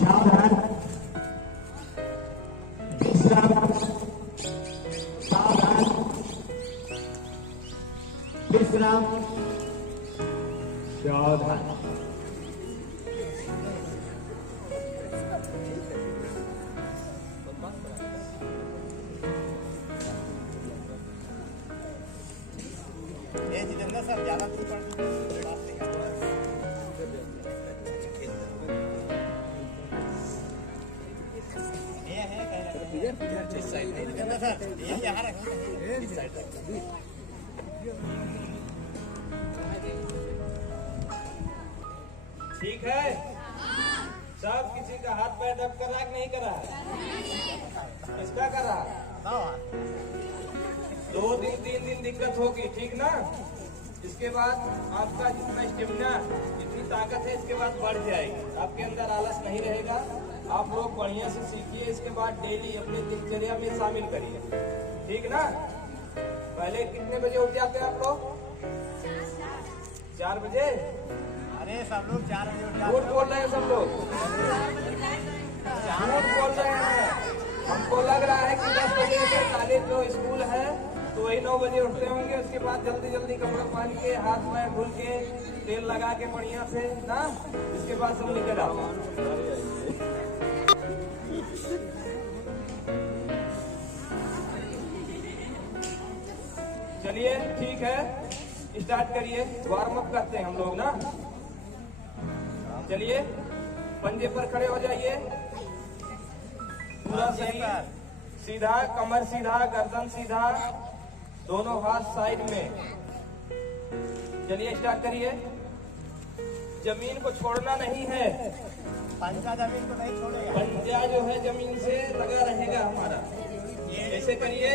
सावधान, विश्राम, सावधान, विश्राम, सावधान। ये जितेंद्र सर ज्यादा दूर पर जितेंद्र सर ये यहाँ रखो, इस साइड रखो। ठीक है, सब किसी का हाथ पैर दब कर रहा कि नहीं करा? किसका करा? 2 दिन 3 दिन दिक्कत होगी, ठीक ना? इसके बाद आपका जितना स्टेमिना, जितनी ताकत है, इसके बाद बढ़ जाएगी। आपके अंदर आलस नहीं रहेगा। आप लोग बढ़िया से सीखिए, इसके बाद डेली अपने दिनचर्या में शामिल करिए, ठीक ना? पहले कितने बजे उठ जाते हैं आप लोग? 4 बजे? अरे सब लोग 4 बजे उठ जाते झूठ बोल रहे हैं सब लोग, झूठ बोल रहे हैं। हमको लग रहा है कि 10 बजे से कॉलेज जो स्कूल है तो वही 9 बजे उठते होंगे। उसके बाद जल्दी जल्दी कपड़ा पहन के, हाथ में धुल के, तेल लगा के बढ़िया से ना, इसके बाद सब निकल आओ। चलिए ठीक है, स्टार्ट करिए। वार्म अप करते हैं हम लोग ना। चलिए, पंजे पर खड़े हो जाइए, पूरा सही, सीधा, कमर सीधा, गर्दन सीधा, दोनों हाथ साइड में। चलिए स्टार्ट करिए। जमीन को छोड़ना नहीं है, पंजा जमीन को नहीं छोड़ेगा। पंजा जो है जमीन से लगा रहेगा हमारा। ऐसे करिए,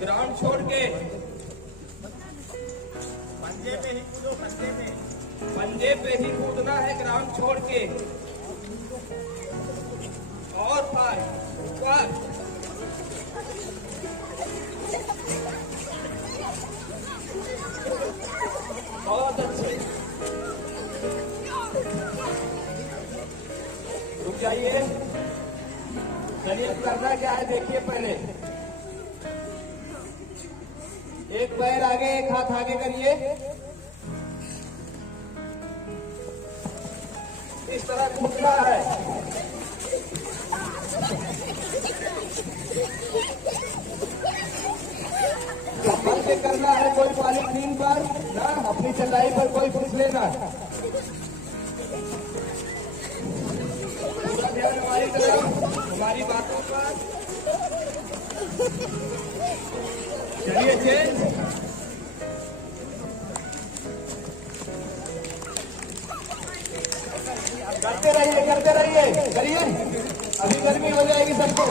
ग्राउंड छोड़ के पंजे पे ही कूदो, पंजे पे, पंजे पे ही कूदना है, ग्राउंड छोड़ के। और पार ऊपर, बहुत अच्छे। रुक जाइए। चलिए करना क्या है देखिए। पहले एक पैर आगे, एक हाथ आगे करिए, इस तरह कूदना है। संभल के करना है, कोई पॉलीथीन पर ना, अपनी चटाई पर कोई कुछ लेना। पूरा ध्यान हमारी तरफ, हमारी बातों पर। चलिए चेंज। करते रहिए, करते रहिए, करिए। अभी गर्मी हो जाएगी सबको।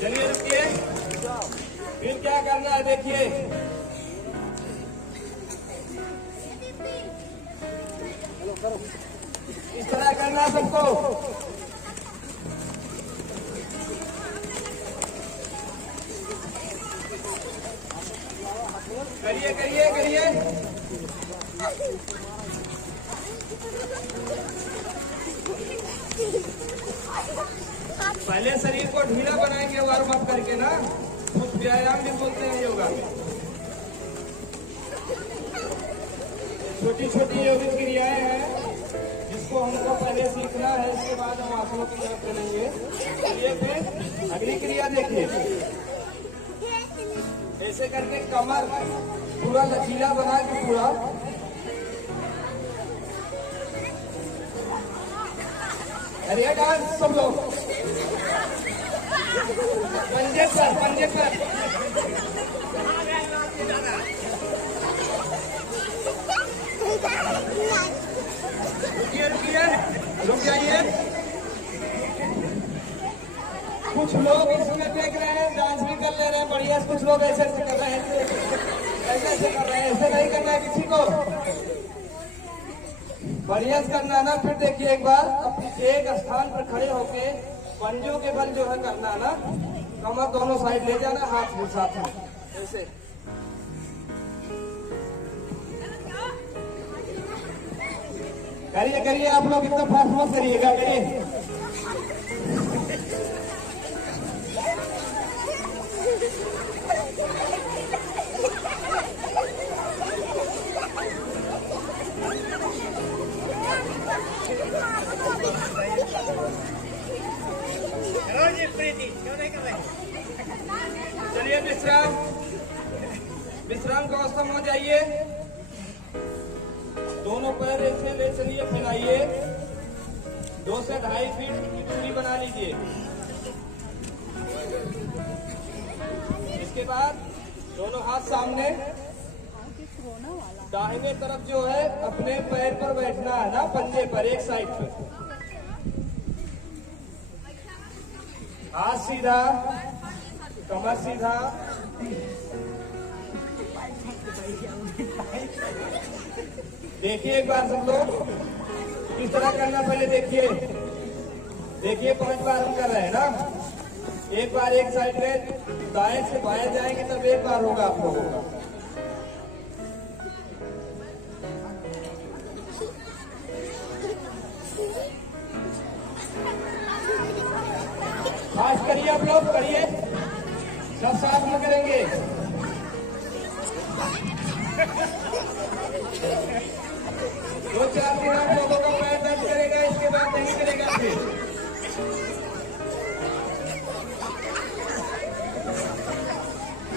चलिए रुकिए, फिर क्या करना है देखिए। इस तरह करना सबको। करिए करिए करिए। पहले शरीर को ढीला बनाएंगे वार्म अप करके ना, कुछ व्यायाम भी बोलते हैं योगा में। छोटी छोटी योगिक क्रियाएं हैं जिसको हमको पहले सीखना है, इसके बाद हम आसनों की तरफ चलेंगे। चलिए फिर अगली क्रिया देखिए। ऐसे करके कमर पूरा लचीला बना के पूरा अरे डांस सब लोग पंजे पर, पंजे पर। रुकिए रुकिए, रुक जाइए। कुछ लोग इसमें देख रहे हैं, डांस भी कर ले रहे हैं बढ़िया। कुछ लोग ऐसे ऐसे कर रहे हैं, ऐसे ऐसे कर रहे हैं। ऐसे नहीं करना है किसी को। बढ़िया से करना है ना। फिर देखिए एक बार अपनी एक स्थान पर खड़े होके पंजों के बल जो है करना है ना, कमर दोनों साइड ले जाना, हाथ भी साथ में ऐसे। करिए करिए, आप लोग इतना फास्ट मत करिएगा, करिए। चलो जी प्रीति, क्यों नहीं कर रहे? चलिए विश्राम, विश्राम की अवस्था में हो जाइए। दोनों पैर ऐसे ले चलिए, फैलाइए, 2 से 2.5 फीट की दूरी बना लीजिए। इसके बाद दोनों हाथ सामने, दाहिने तरफ जो है अपने पैर पर बैठना है ना, पंजे पर, एक साइड पर, हाथ सीधा, कमर सीधा। देखिए एक बार सब लोग किस तरह करना, पहले देखिए। देखिए 5 बार हम कर रहे हैं ना। एक बार एक साइड में दाएं से बाएं जाएंगे तब एक बार होगा आप लोगों का। फास्ट करिए आप लोग, करिए, सब साथ में करेंगे। दो 4 दिन आप लोगों का पैर दर्द करेगा, इसके बाद नहीं करेगा।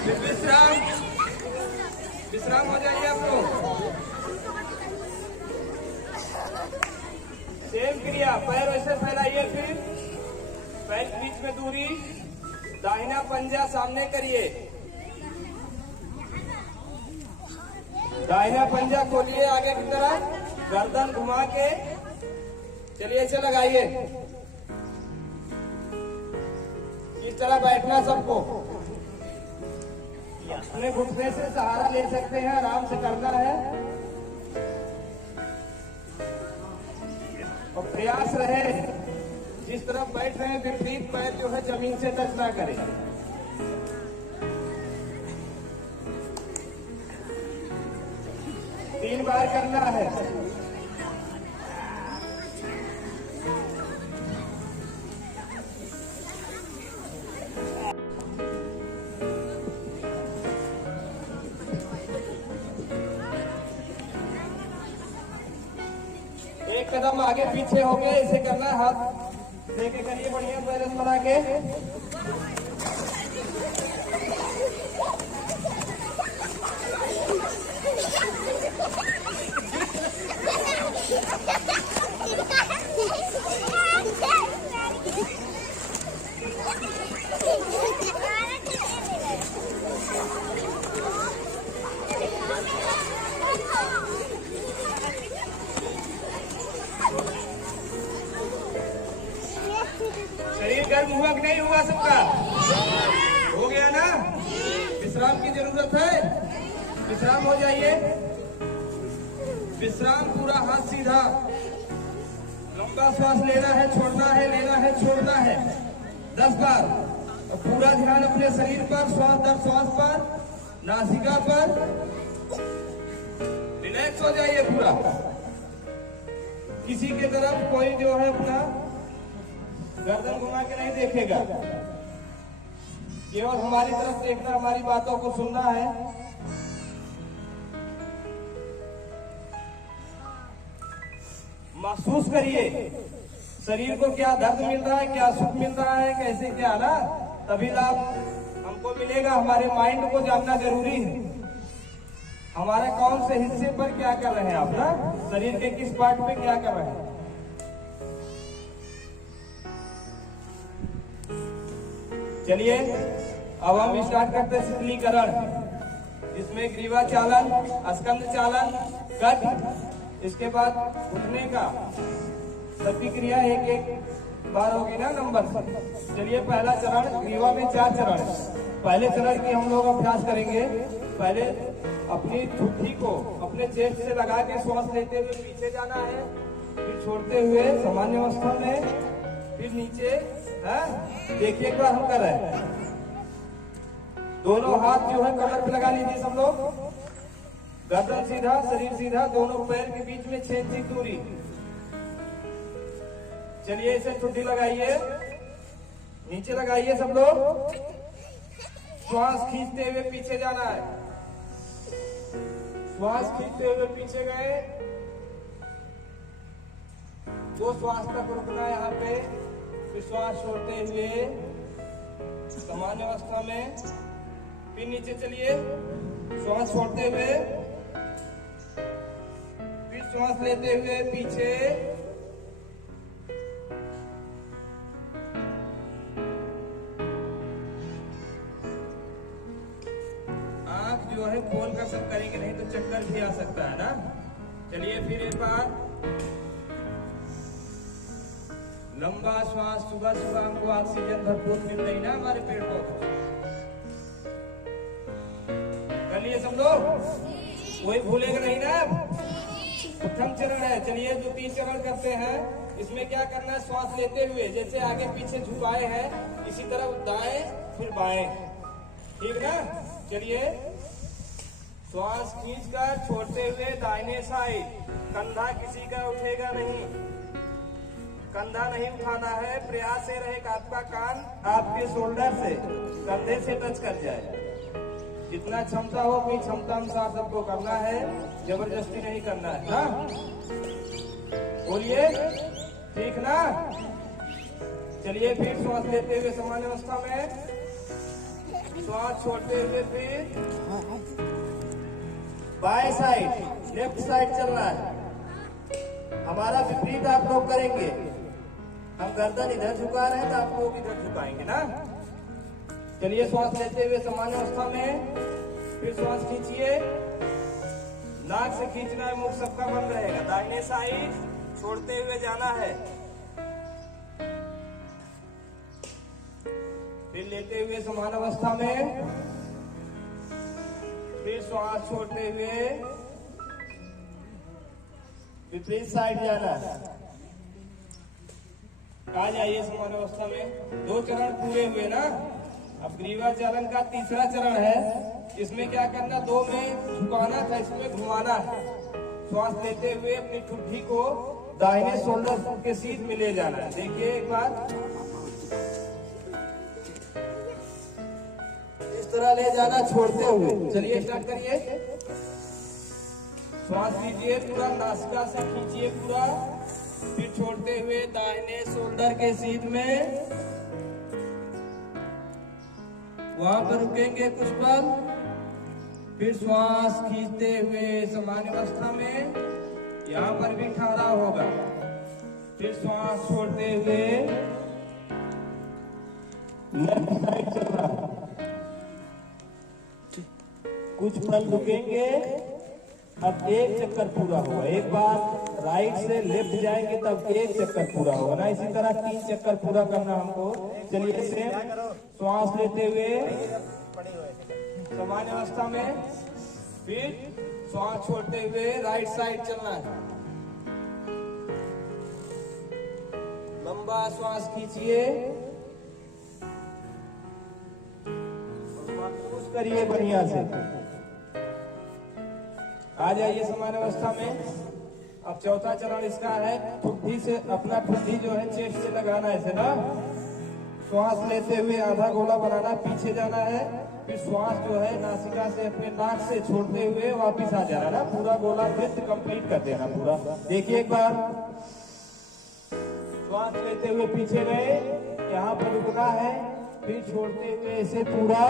फिर विश्राम, विश्राम हो जाइए आप लोग। सेम क्रिया, पैर वैसे फैलाइए, फिर पैर के बीच में दूरी, दाहिना पंजा सामने करिए, दाहिना पंजा खोलिए आगे की तरफ, गर्दन घुमा के चलिए, ऐसे लगाइए। इस तरह बैठना सबको, अपने घुटने से सहारा ले सकते हैं, आराम से करना है। और प्रयास रहे जिस तरफ बैठ रहे हैं विपरीत पैर जो है जमीन से टच ना करे। तीन बार करना है। एक कदम आगे पीछे हो गए, इसे करना है, हाथ लेके करिए, बढ़िया बैलेंस बना के। शरीर गर्म हुआ कि नहीं हुआ सबका? हो गया ना? विश्राम की जरूरत है, विश्राम हो जाइए। विश्राम, पूरा हाथ सीधा, लंबा श्वास लेना है, छोड़ना है, लेना है, छोड़ना है 10 बार। और पूरा ध्यान अपने शरीर पर, श्वास दर श्वास पर, नासिका पर। रिलैक्स हो जाइए पूरा। किसी के तरफ कोई जो है अपना गर्दन घुमा के नहीं देखेगा, केवल हमारी तरफ देखना, हमारी बातों को सुनना है। महसूस करिए शरीर को, क्या दर्द मिल रहा है, क्या सुख मिल रहा है, कैसे क्या ना, तभी लाभ हमको मिलेगा। हमारे माइंड को जानना जरूरी है, हमारे कौन से हिस्से पर क्या कर रहे हैं आप ना, शरीर के किस पार्ट पे क्या कर रहे हैं। चलिए अब हम स्टार्ट करते हैं शीतलीकरण। इसमें ग्रीवा चालन, स्कंद चालन, कट, इसके बाद उठने का सभी क्रिया एक एक बार होगी ना नंबर। चलिए पहला चरण, ग्रीवा में 4 चरण। पहले चरण की हम लोग अभ्यास करेंगे। पहले अपनी ठुड्डी को अपने चेस्ट से लगा के श्वास लेते हुए पीछे जाना है, फिर छोड़ते हुए सामान्य अवस्था में, फिर नीचे है। देखिए एक बार हम कर रहे हैं। दोनों हाथ जो है कमर पे लगा लीजिए सब लोग, गर्दन सीधा, शरीर सीधा, दोनों पैर के बीच में 6 इंच दूरी। चलिए इसे ठुड्डी लगाइए, नीचे लगाइए सब लोग। श्वास खींचते हुए पीछे जाना है, श्वास खींचते हुए पीछे गए, 2 श्वास तक रुकना है यहाँ पे। फिर श्वास छोड़ते हुए सामान्य अवस्था में, फिर नीचे चलिए, श्वास छोड़ते हुए, फिर श्वास लेते हुए पीछे, आंख जो है खोल कर सब करेंगे, नहीं तो चक्कर भी आ सकता है ना। चलिए फिर एक बार लंबा श्वास, सुबह सुबह हमको ऑक्सीजन भरपूर मिल रही ना हमारे पेड़ पौधों। कर लिए सब लोग, कोई भूलेगा नहीं ना। प्रथम चरण है, चलिए जो 3 चरण करते हैं इसमें क्या करना है, श्वास लेते हुए जैसे आगे पीछे झुकाए हैं इसी तरह दाएं फिर बाएं, ठीक ना। चलिए श्वास खींचकर छोड़ते हुए दाहिने साइड, कंधा किसी का उठेगा नहीं, कंधा नहीं उठाना है। प्रयास से रहे कि आपका कान आपके शोल्डर से कंधे से टच कर जाए। जितना क्षमता हो अपनी क्षमता अनुसार सबको करना है, जबरदस्ती नहीं करना है ना। बोलिए ठीक ना। चलिए फिर श्वास लेते हुए सामान्य अवस्था में, श्वास छोड़ते हुए फिर बाएं साइड, लेफ्ट साइड चलना है। हमारा विपरीत आप लोग करेंगे, हम गर्दन इधर झुका रहे हैं तो आप लोग इधर झुकाएंगे ना। चलिए श्वास लेते हुए सामान्य अवस्था में, फिर श्वास खींचिए, नाक से खींचना है, मुख सबका बंद रहेगा। दाहिने साइड छोड़ते हुए जाना है, फिर लेते हुए समान अवस्था में, फिर श्वास छोड़ते हुए विपरीत साइड जाना है। आ जाइए समान अवस्था में। 2 चरण पूरे हुए ना। अब ग्रीवा चालन का तीसरा चरण है, इसमें क्या करना, 2 में झुकाना था, इसमें घुमाना है। श्वास लेते हुए अपनी ठुड्डी को दाहिने शोल्डर के सीध में ले जाना है। देखिए एक बार इस तरह ले जाना छोड़ते हुए। चलिए स्टार्ट करिए। श्वास लीजिए, पूरा नासिका से खींचिए पूरा, फिर छोड़ते हुए दाहिने शोल्डर के सीध में, वहां पर रुकेंगे कुछ पल, फिर श्वास खींचते हुए सामान्य अवस्था में, यहाँ पर भी ठहराव होगा। फिर श्वास छोड़ते हुए लेफ्ट साइड चल रहा है, कुछ पल रुकेंगे। अब 1 चक्कर पूरा होगा। एक बार राइट से लेफ्ट जाएंगे तब 1 चक्कर पूरा होगा ना। इसी तरह 3 चक्कर पूरा करना हमको। चलिए से श्वास लेते हुए सामान्य अवस्था में, फिर श्वास छोड़ते हुए राइट साइड चलना है। लंबा श्वास खींचिए, महसूस करिए बढ़िया से। आ जाइए समान अवस्था में। अब चौथा चरण इसका है, ठुड्डी से अपना ठुड्डी जो है चेस्ट से लगाना है ऐसे ना। श्वास लेते हुए आधा गोला बनाना, पीछे जाना है, फिर श्वास जो है नासिका से अपने नाक से छोड़ते हुए वापिस आ जाना ना। पूरा गोला वृत्त कंप्लीट कर देना पूरा। देखिए एक बार श्वास लेते हुए पीछे गए, यहाँ पर रुकना है, फिर छोड़ते हुए ऐसे पूरा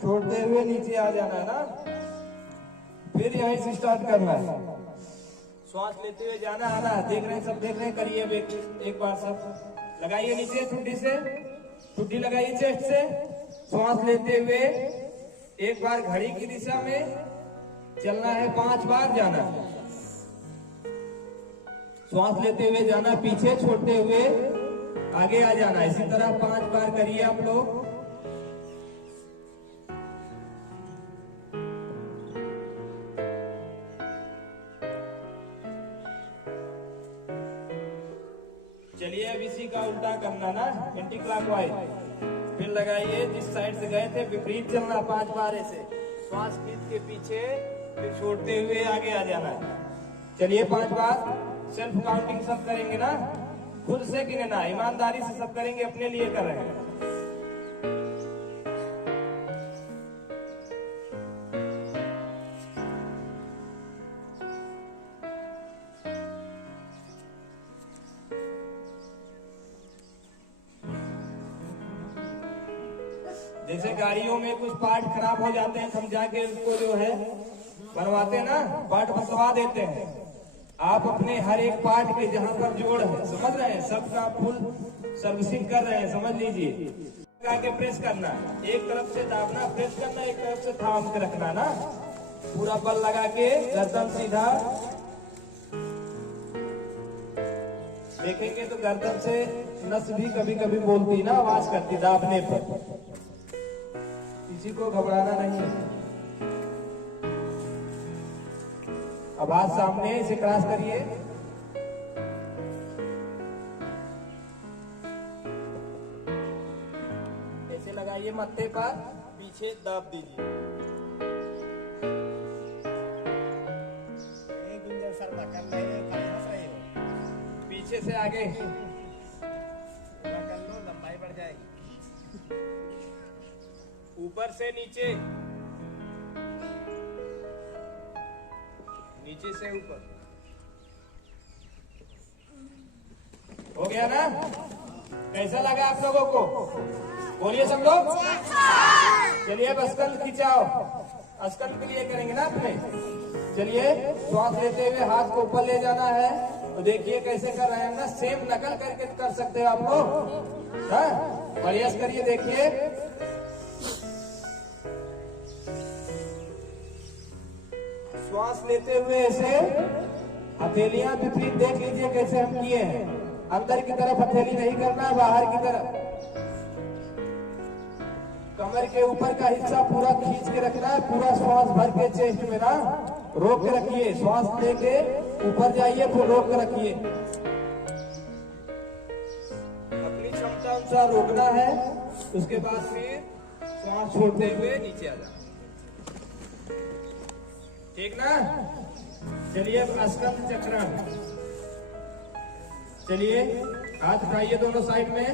छोड़ते हुए नीचे आ जाना है ना। फिर यहीं से स्टार्ट करना है। श्वास लेते हुए जाना आना, देख रहे हैं सब, देख रहे हैं, करिए एक बार सब लगाइए नीचे ठुड्डी से, ठुड्डी लगाइए चेस्ट से। श्वास लेते हुए एक बार घड़ी की दिशा में चलना है, 5 बार जाना है। श्वास लेते हुए जाना, पीछे छोड़ते हुए आगे आ जाना। इसी तरह 5 बार करिए आप लोग। चलिए अब इसी का उल्टा करना ना, एंटी क्लॉकवाइज। फिर लगाइए, जिस साइड से गए थे विपरीत चलना 5 बार ऐसे, श्वास खींच के पीछे, फिर छोड़ते हुए आगे आ जाना है। चलिए 5 बार सेल्फ काउंटिंग सब करेंगे ना, खुद से गिनना, ईमानदारी से सब करेंगे, अपने लिए कर रहे हैं। जैसे गाड़ियों में कुछ पार्ट खराब हो जाते हैं, हम जाके उसको जो है बनवाते हैं ना, पार्ट बसवा देते हैं। आप अपने हर एक पार्ट के जहां पर जोड़ है, समझ रहे हैं, सबका फुल सर्विसिंग कर रहे हैं, समझ लीजिए। आगे प्रेस करना, एक तरफ से दाबना, प्रेस करना, एक तरफ से थाम के रखना ना, पूरा बल लगा के गर्दन सीधा। देखेंगे तो गर्दन से नस भी कभी कभी बोलती ना, आवाज करती दाबने पर। किसी को घबराना नहीं है। अब हाथ सामने, इसे क्रॉस करिए। ऐसे लगाइए मत्थे पर, पीछे दाब दीजिए। गुंजन शर्मा कर रहे हो, कल हंस रहे हो। पीछे से आगे कर लो, लंबाई बढ़ जाएगी। ऊपर से नीचे, नीचे से ऊपर। हो गया ना? कैसा लगा आप लोगों को? बोलिए सब लोग। चलिए अब स्कंद खिंचाओ, स्कंद के लिए करेंगे ना अपने। चलिए श्वास लेते हुए हाथ को ऊपर ले जाना है, तो देखिए कैसे कर रहे हैं ना, सेम नकल करके कर सकते हो आप लोग। हाँ, प्रयास करिए, देखिए। श्वास लेते हुए ऐसे हथेलियां विपरीत देख लीजिए कैसे हम किए हैं। अंदर की तरफ हथेली नहीं करना, बाहर की तरफ। कमर के ऊपर का हिस्सा पूरा खींच के रखना है, पूरा श्वास भर के चेस्ट में ना, रोक के रखिए। श्वास लेके ऊपर जाइए, फिर रोक के रखिए। अपनी क्षमता अनुसार रोकना है, उसके बाद फिर श्वास छोड़ते हुए नीचे आ जाना, ठीक ना? चलिए अब स्कंद चक्रण। चलिए हाथ उठाइए दोनों साइड में,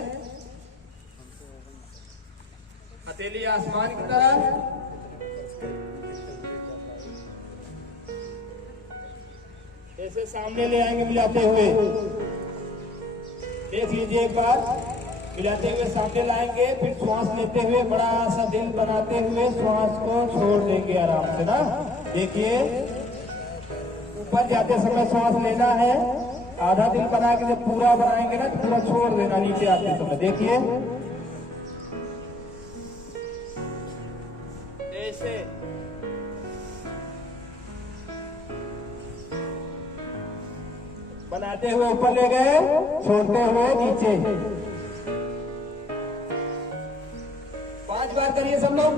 हथेली आसमान की तरफ। ऐसे सामने ले आएंगे मिलाते हुए, देख लीजिए एक बार, मिलाते हुए सामने लाएंगे, फिर श्वास लेते हुए बड़ा सा दिल बनाते हुए श्वास को छोड़ देंगे आराम से ना। देखिए ऊपर जाते समय श्वास लेना है, आधा दिल बना के जब पूरा बनाएंगे ना, तो पूरा छोड़ देना नीचे आते समय। देखिए ऐसे। बनाते हुए ऊपर ले गए, छोड़ते हुए नीचे। 5 बार करिए सब लोग।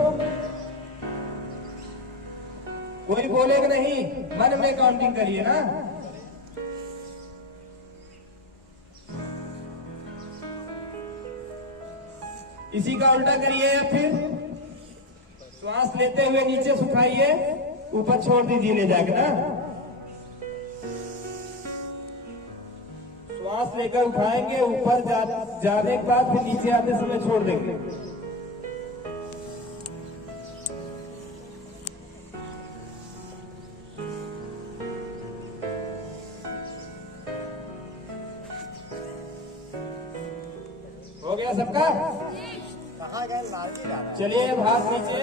कोई बोलेगा नहीं, मन में काउंटिंग करिए ना। इसी का उल्टा करिए, या फिर श्वास लेते हुए नीचे सुखाइए, ऊपर छोड़ दीजिए ले जाके ना। श्वास लेकर उठाएंगे, ऊपर जाने के बाद फिर नीचे आते समय छोड़ देंगे। हो गया सबका? कहाँ गए लालजी दादा? चलिए अब हाथ नीचे,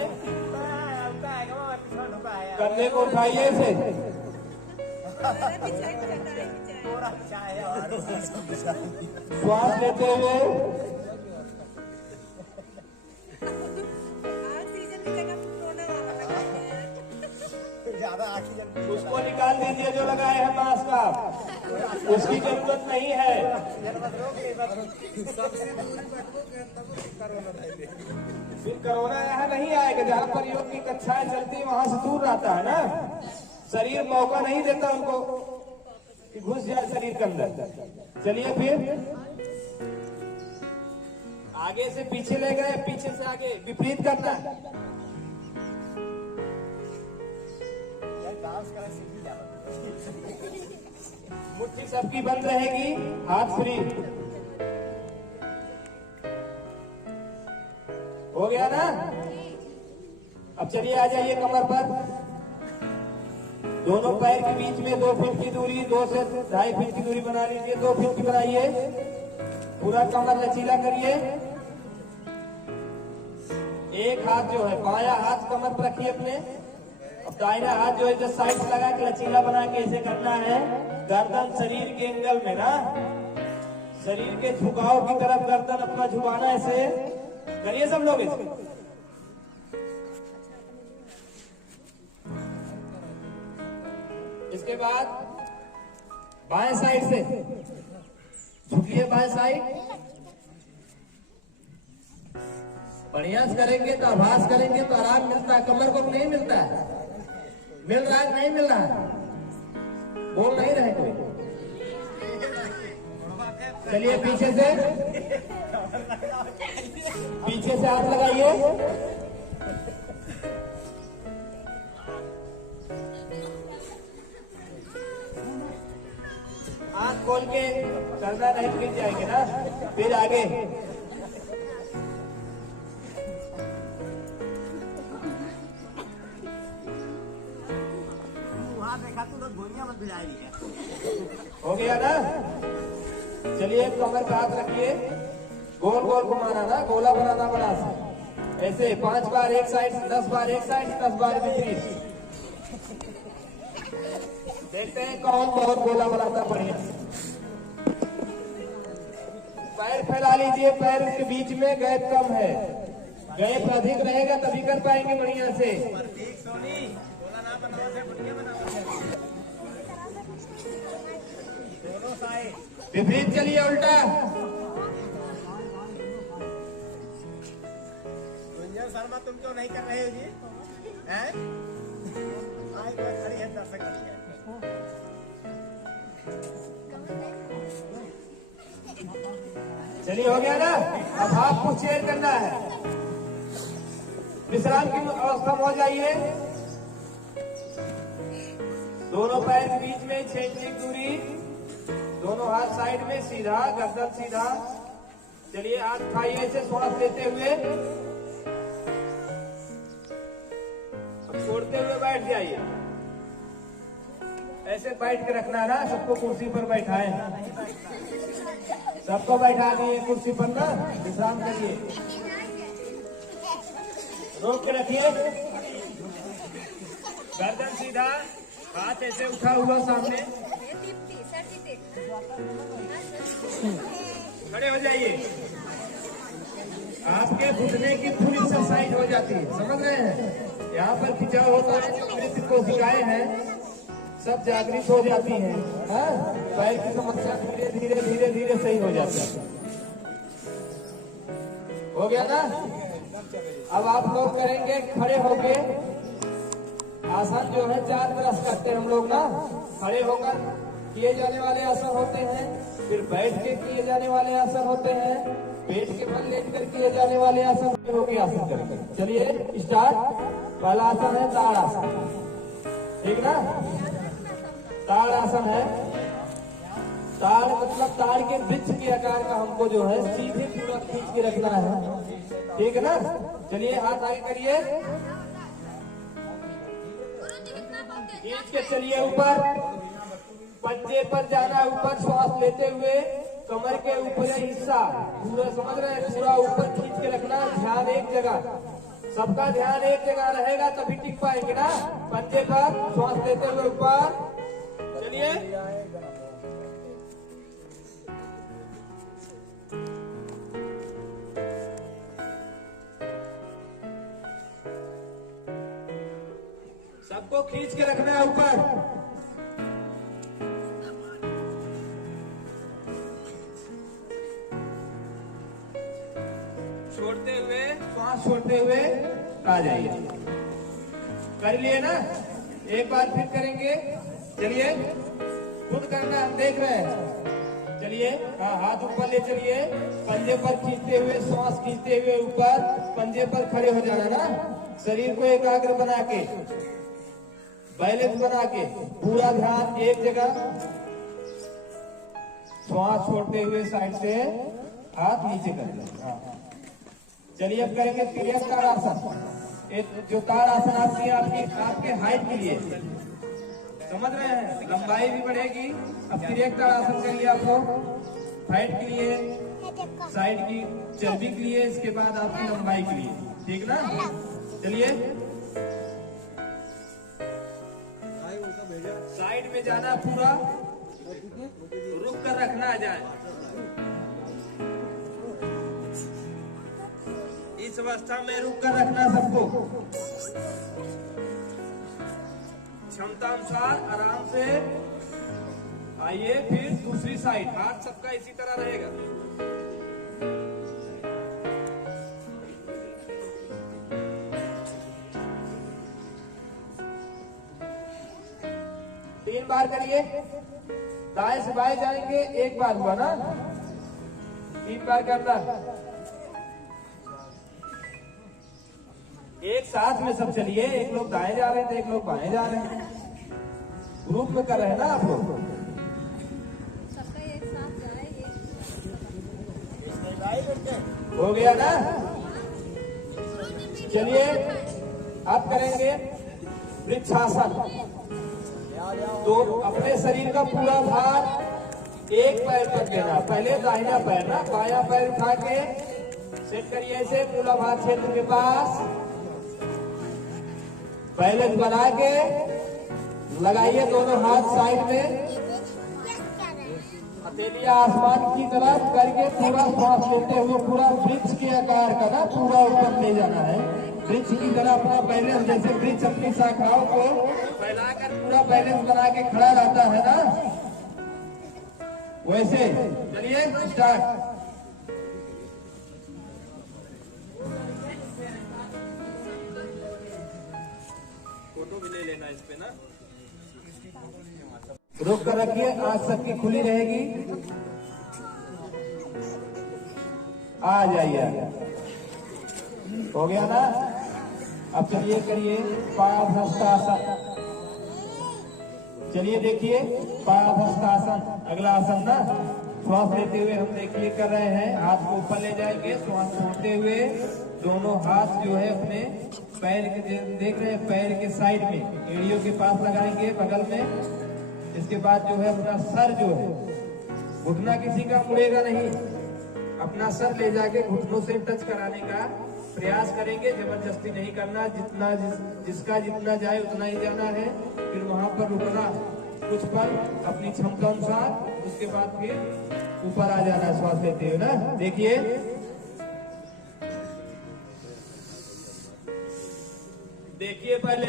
कंधे को उठाइए से। श्वास लेते हुए ज्यादा ऑक्सीजन उसको निकाल दीजिए जो लगाए हैं मास्क का, उसकी जरूरत नहीं है। फिर कोरोना यहाँ नहीं आएगा, जहाँ पर योग की कक्षाएं चलती वहां से दूर रहता है ना। शरीर मौका नहीं देता उनको कि घुस जाए शरीर के अंदर। चलिए फिर आगे से पीछे ले गए, पीछे से आगे, विपरीत करना है। मुट्ठी सबकी बंद रहेगी, हाथ फ्री। हो गया ना? अब चलिए आ जाइए कमर पर। दोनों पैर के बीच में 2 फीट की दूरी, 2 से 2.5 फीट की दूरी बना लीजिए। 2 फीट की बनाइए। पूरा कमर लचीला करिए। एक हाथ जो है, बायां हाथ कमर पर रखिए अपने। अब दाहिना हाथ जो है जो साइड लगा के लचीला बना के इसे करना है। गर्दन शरीर के एंगल में ना, शरीर के झुकाव की तरफ गर्दन अपना झुकाना। ऐसे करिए सब लोग इसे। इसके बाद बाएं साइड से झुकिए, बाएं साइड। बढ़िया से करेंगे तो आभास करेंगे तो आराम मिलता है। कमर को नहीं मिलता है, मिल रहा है नहीं मिल रहा है, बोल नहीं रहे कोई। चलिए पीछे से हाथ लगाइए। आंख खोल के करना, नहीं गिर जाएंगे ना। फिर आगे देखा तू लोग गोलियां मत भिजाएगी। हो गया ना? चलिए कमर पे हाथ रखिए। गोल गोल घुमाना ना, गोला बनाना बड़ा सा। ऐसे 5 बार एक साइड, 10 बार एक साइड, 10 बार विपरीत। देखते हैं कौन बहुत गोला बनाता बढ़िया। पैर फैला लीजिए, पैर के बीच में गैप कम है। गैप अधिक रहेगा तभी कर पाएंगे बढ़िया से। विपरीत चलिए, उल्टा। गुंजन शर्मा तुम क्यों नहीं कर रहे हो जी? हैं? खड़ी है दर्शक खड़ी है। चलिए हो गया ना? अब हाथ को चेयर करना है। विश्राम की अवस्था में हो जाइए। दोनों पैर के बीच में 6 इंच की दूरी, दोनों हाथ साइड में, सीधा गर्दन सीधा। चलिए हाथ उठाइए से श्वास लेते हुए, छोड़ते हुए बैठ जाइए। ऐसे बैठ के रखना है ना। सबको कुर्सी पर बैठाए, सबको बैठा दिए कुर्सी पर ना। विश्राम करिए, रोक के रखिए। गर्दन सीधा, हाथ ऐसे उठा हुआ सामने। खड़े हो जाइए। आपके घुटने की फुल एक्सरसाइज हो जाती है, समझ रहे हैं? यहाँ पर खिंचाव होता है, जो मृत कोशिकाएं हैं सब जागृत हो जाती हैं। पैर की समस्या धीरे धीरे धीरे धीरे सही हो जाती है। हो गया ना? अब आप लोग करेंगे खड़े होके। आसन जो है 4 तरह से करते हैं हम लोग ना। खड़े होकर किए जाने वाले आसन होते हैं, फिर बैठ के किए जाने वाले आसन होते हैं, पेट के बल लेकर किए जाने वाले आसन होके आसन करेंगे। चलिए स्टार्ट। पहला आसन है ताड़ आसन, ठीक ना? ताड़ आसन है। ताड़ मतलब ताड़ के वृक्ष के आकार का हमको जो है सीधे पूरा खींच के रखना है, ठीक है ना? चलिए हाथ आगे करिए, खींच के चलिए ऊपर। पंजे पर जाना, ऊपर श्वास लेते हुए कमर के ऊपर हिस्सा पूरा, समझ रहे हैं? पूरा ऊपर खींच के रखना। ध्यान एक जगह, सबका ध्यान एक जगह रहेगा तभी टिक पाएंगे ना। पंजे पर श्वास लेते हुए ऊपर। चलिए सबको खींच के रखना है ऊपर। छोड़ते हुए, श्वास छोड़ते हुए आ जाइए। कर लिए ना? एक बार फिर करेंगे। चलिए खुद करना, हम देख रहे हैं। चलिए, हाँ हाथ ऊपर ले चलिए, पंजे पर खींचते हुए, श्वास खींचते हुए ऊपर, पंजे पर खड़े हो जाना ना। शरीर को एकाग्र बना के, बैलेंस बना के, पूरा ध्यान एक जगह, श्वास छोड़ते हुए साइड से हाथ नीचे कर लें। हाँ चलिए, अब करेंगे तिर्यक ताड़ासन। एक जो ताड़ासन आती है आपके हाइट के लिए, समझ रहे हैं, लंबाई भी बढ़ेगी। अब तिर्यक ताड़ासन करिए आप लोग, हाइट के लिए, साइड की चर्बी के लिए, इसके बाद आपकी लंबाई के लिए, ठीक ना। चलिए, साइड में जाना, पूरा रुक कर रखना आ जाए। इस अवस्था में रुक कर रखना सबको, क्षमता अनुसार आराम से आइए। फिर दूसरी साइड, हाथ सबका इसी तरह रहेगा। तीन बार करिए, दाएं से बाएं जाएंगे, एक बार हुआ ना, 3 बार करना। एक साथ में सब चलिए, एक लोग दाएं जा रहे थे, एक लोग बाएं जा रहे हैं, ग्रुप में कर रहे हैं ना आप लोग। सबका एक साथ जाए, हो गया ना। चलिए, अब करेंगे वृक्षासन। तो अपने शरीर का पूरा भार एक पैर पर देना, पहले दाहिना पैर ना, बायां पैर उठा के सेट करिए ऐसे, मूलाधार क्षेत्र के पास बैलेंस बना के लगाइए, दोनों हाथ साइड में, हथेलियां आसमान की तरफ करके पूरा श्वास लेते हुए, पूरा वृक्ष के आकार का ना पूरा ऊपर ले जाना है, वृक्ष की तरह अपना बैलेंस, जैसे वृक्ष अपनी शाखाओं को फैलाकर पूरा बैलेंस बना के खड़ा रहता है ना, वैसे। चलिए स्टार्ट। फोटो भी ले लेना इस पे ना, रुक कर रखिए, आंख सबकी खुली रहेगी। आ जाइए, हो गया ना। अब चलिए करिए पादहस्तासन। चलिए देखिए, पादहस्तासन अगला आसन ना। श्वास लेते हुए हम देखिए कर रहे हैं, हाथ को ऊपर ले जाएंगे, श्वास छोड़ते हुए दोनों हाथ जो है अपने पैर के, देख रहे हैं, पैर के साइड में एड़ियों के पास लगाएंगे, बगल में। इसके बाद जो है अपना सर जो है, घुटना किसी का मुड़ेगा नहीं, अपना सर ले जाके घुटनों से टच कराने का प्रयास करेंगे, जबरदस्ती नहीं करना, जिसका जितना जाए उतना ही जाना है। फिर वहां पर रुकना कुछ पल अपनी क्षमता अनुसार, उसके बाद फिर ऊपर आ जाना श्वास लेते हुए ना। देखिए, देखिए पहले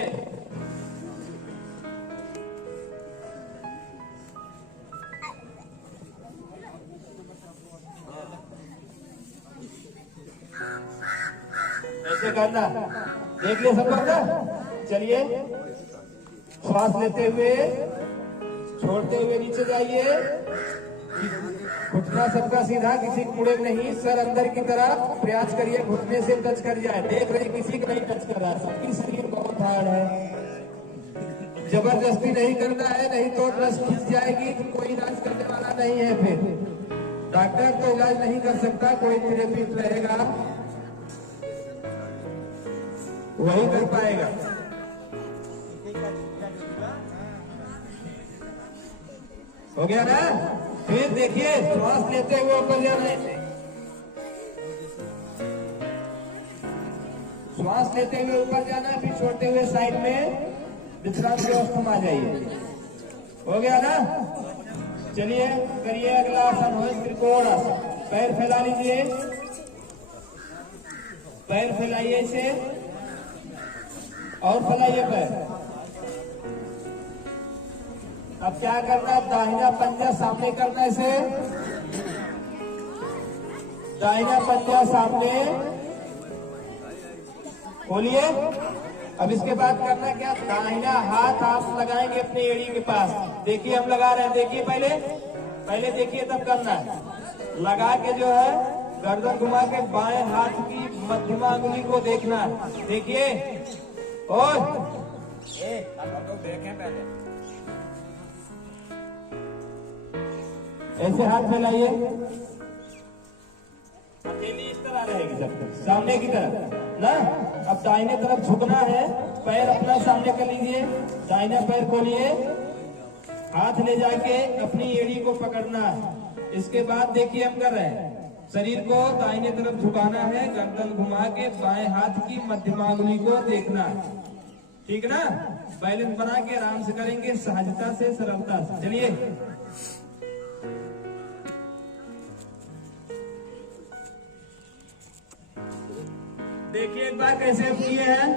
ऐसे करना, देख लिया सब लोग ना। चलिए, श्वास लेते हुए, छोड़ते हुए नीचे जाइए, घुटना सबका सीधा, किसी मुड़े नहीं, सर अंदर की तरफ प्रयास करिए, घुटने से टच कर जाए। देख रहे किसी का नहीं टच कर रहा, सबकी शरीर बहुत हार्ड है, जबरदस्ती नहीं करना है, नहीं तो नस खिंच जाएगी, तो कोई इलाज करने वाला नहीं है। फिर डॉक्टर तो इलाज नहीं कर सकता, कोई थेरेपिस्ट रहेगा वही कर पाएगा। हो गया ना। फिर देखिए, श्वास लेते हुए ऊपर जाना है, श्वास लेते हुए ऊपर जाना है, फिर छोड़ते हुए साइड में विश्राम की अवस्था में आ जाइए। हो गया ना। चलिए करिए अगला आसन हो त्रिकोण आसन। पैर फैला लीजिए, पैर फैलाइए इसे और फैलाइए पैर। अब क्या करना है, दाहिना पंजा सामने करना, इसे दाहिना पंजा सामने खोलिए। अब इसके बाद करना क्या, दाहिना हाथ आप लगाएंगे अपने एड़ी के पास। देखिए हम लगा रहे हैं, देखिए पहले पहले देखिए तब करना है। लगा के जो है गर्दन घुमा के बाएं हाथ की मध्यमा अंगुली को देखना है। देखिए और हम लोग देखें पहले। ऐसे हाथ फैलाइए, हथेली इस तरह रहेगी सबके सामने की तरफ ना। अब दाहिने तरफ झुकना है, पैर अपना सामने कर लीजिए, दाहिना पैर खोलिए, हाथ ले जाके अपनी एड़ी को पकड़ना है। इसके बाद देखिए हम कर रहे हैं, शरीर को दाहिने तरफ झुकाना है, गर्दन घुमा के बाएं हाथ की मध्यमा अंगुली को देखना है। ठीक ना, बैलेंस बना के आराम से करेंगे, सहजता से, सरलता से। चलिए देखिए एक बार कैसे किए हैं।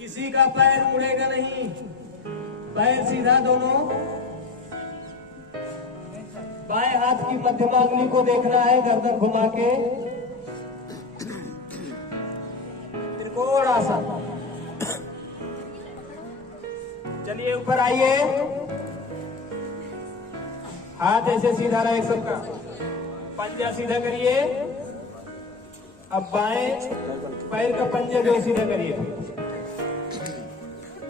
किसी का पैर मुड़ेगा नहीं, पैर सीधा दोनों, बाएं हाथ की मध्यमा अंगुली को देखना है, गर्दन घुमा के त्रिकोण आसन। चलिए ऊपर आइए, हाथ ऐसे सीधा रहे सबका, पंजा सीधा करिए। अब बाएं पैर का पंजा जो सीधा करिए,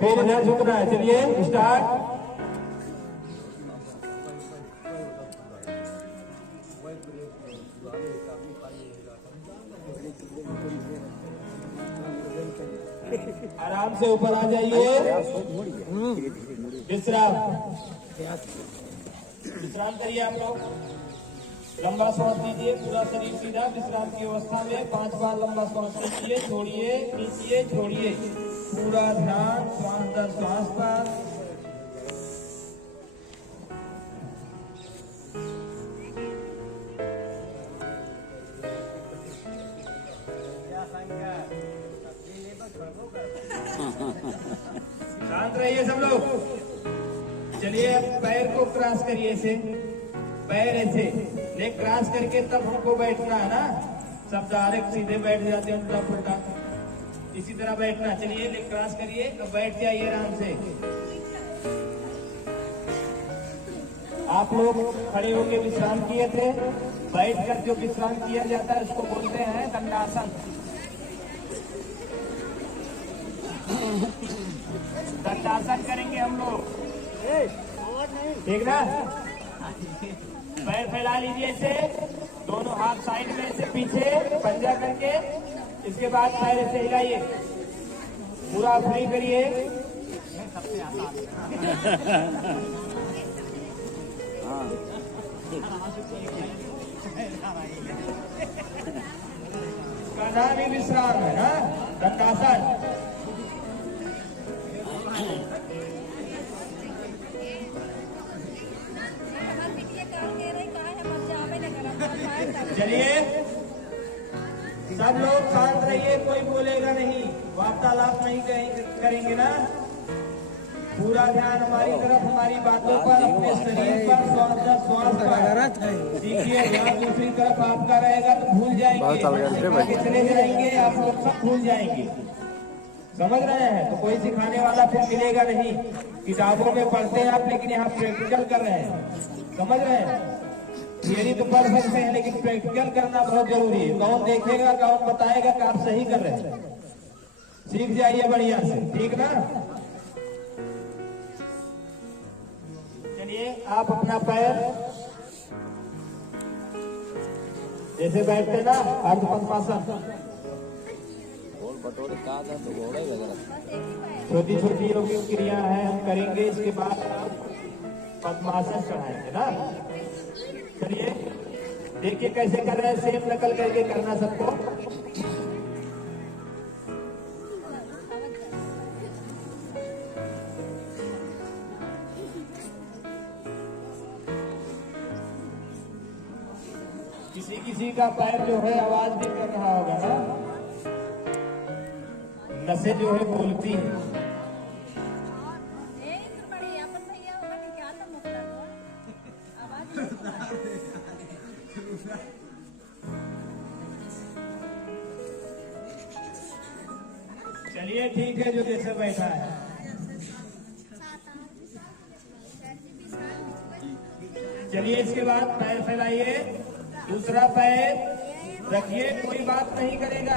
फिर इधर झुकना है। चलिए स्टार्ट। आराम से ऊपर आ जाइए, विश्राम विश्राम करिए। आप लोग लंबा सांस लीजिए, पूरा शरीर सीधा विश्राम की अवस्था में 5 बार लंबा सांस लीजिए, छोड़िए, खींचिए, छोड़िए, पूरा ध्यान श्वास दर श्वास पर। शांत रहिए सब लोग। चलिए अब पैर को क्रॉस करिए, ऐसे पैर ऐसे लेग क्रॉस करके तब हमको बैठना है ना। सब डायरेक्ट सीधे बैठ जाते हैं उल्टा पुल्टा, इसी तरह बैठना। चलिए लेग क्रॉस करिए, अब बैठ जाइए आराम से। आप लोग खड़े होकर विश्राम किए थे, बैठकर जो विश्राम किया जाता है उसको बोलते हैं दंडासन। दंडासन करेंगे हम लोग, ठीक ना। पैर फैला लीजिए ऐसे, दोनों हाथ साइड में ऐसे पीछे पंजा करके, इसके बाद पैर ऐसे हिलाइए, पूरा फ्री करिए। इसका नाम ही विश्राम है ना, दंडासन। चलिए सब लोग शांत रहिए, कोई बोलेगा नहीं, वार्तालाप नहीं करेंगे ना। पूरा ध्यान हमारी तरफ, हमारी बातों पर, अपने शरीर पर, श्वास पर। देखिए यहाँ दूसरी तरफ आपका रहेगा तो भूल जाएंगे, चले जाएंगे, आप लोग सब भूल जाएंगे। समझ रहे हैं? तो कोई सिखाने वाला फिर मिलेगा नहीं। किताबों में पढ़ते हैं आप, लेकिन यहाँ प्रैक्टिकल कर रहे हैं। समझ रहे हैं? थियरी तो पढ़ सकते हैं, लेकिन प्रैक्टिकल करना बहुत जरूरी है। कौन देखेगा, कौन बताएगा कि आप सही कर रहे हैं। सीख जाइए बढ़िया से, ठीक ना। चलिए आप अपना पैर जैसे बैठते ना अर्ध पद्मासन, छोटी छोटी योगी क्रिया है हम करेंगे, इसके बाद पद्मासन चढ़ाएंगे ना। चलिए देखिए कैसे कर रहे हैं, सेम नकल करके करना सबको। किसी किसी का पैर जो है आवाज भी कर रहा होगा ना, नसें जो है बोलती है। चलिए ठीक है, जो जैसे बैठा है। चलिए इसके बाद पैर फैलाइए, दूसरा पैर रखिए, कोई बात नहीं करेगा।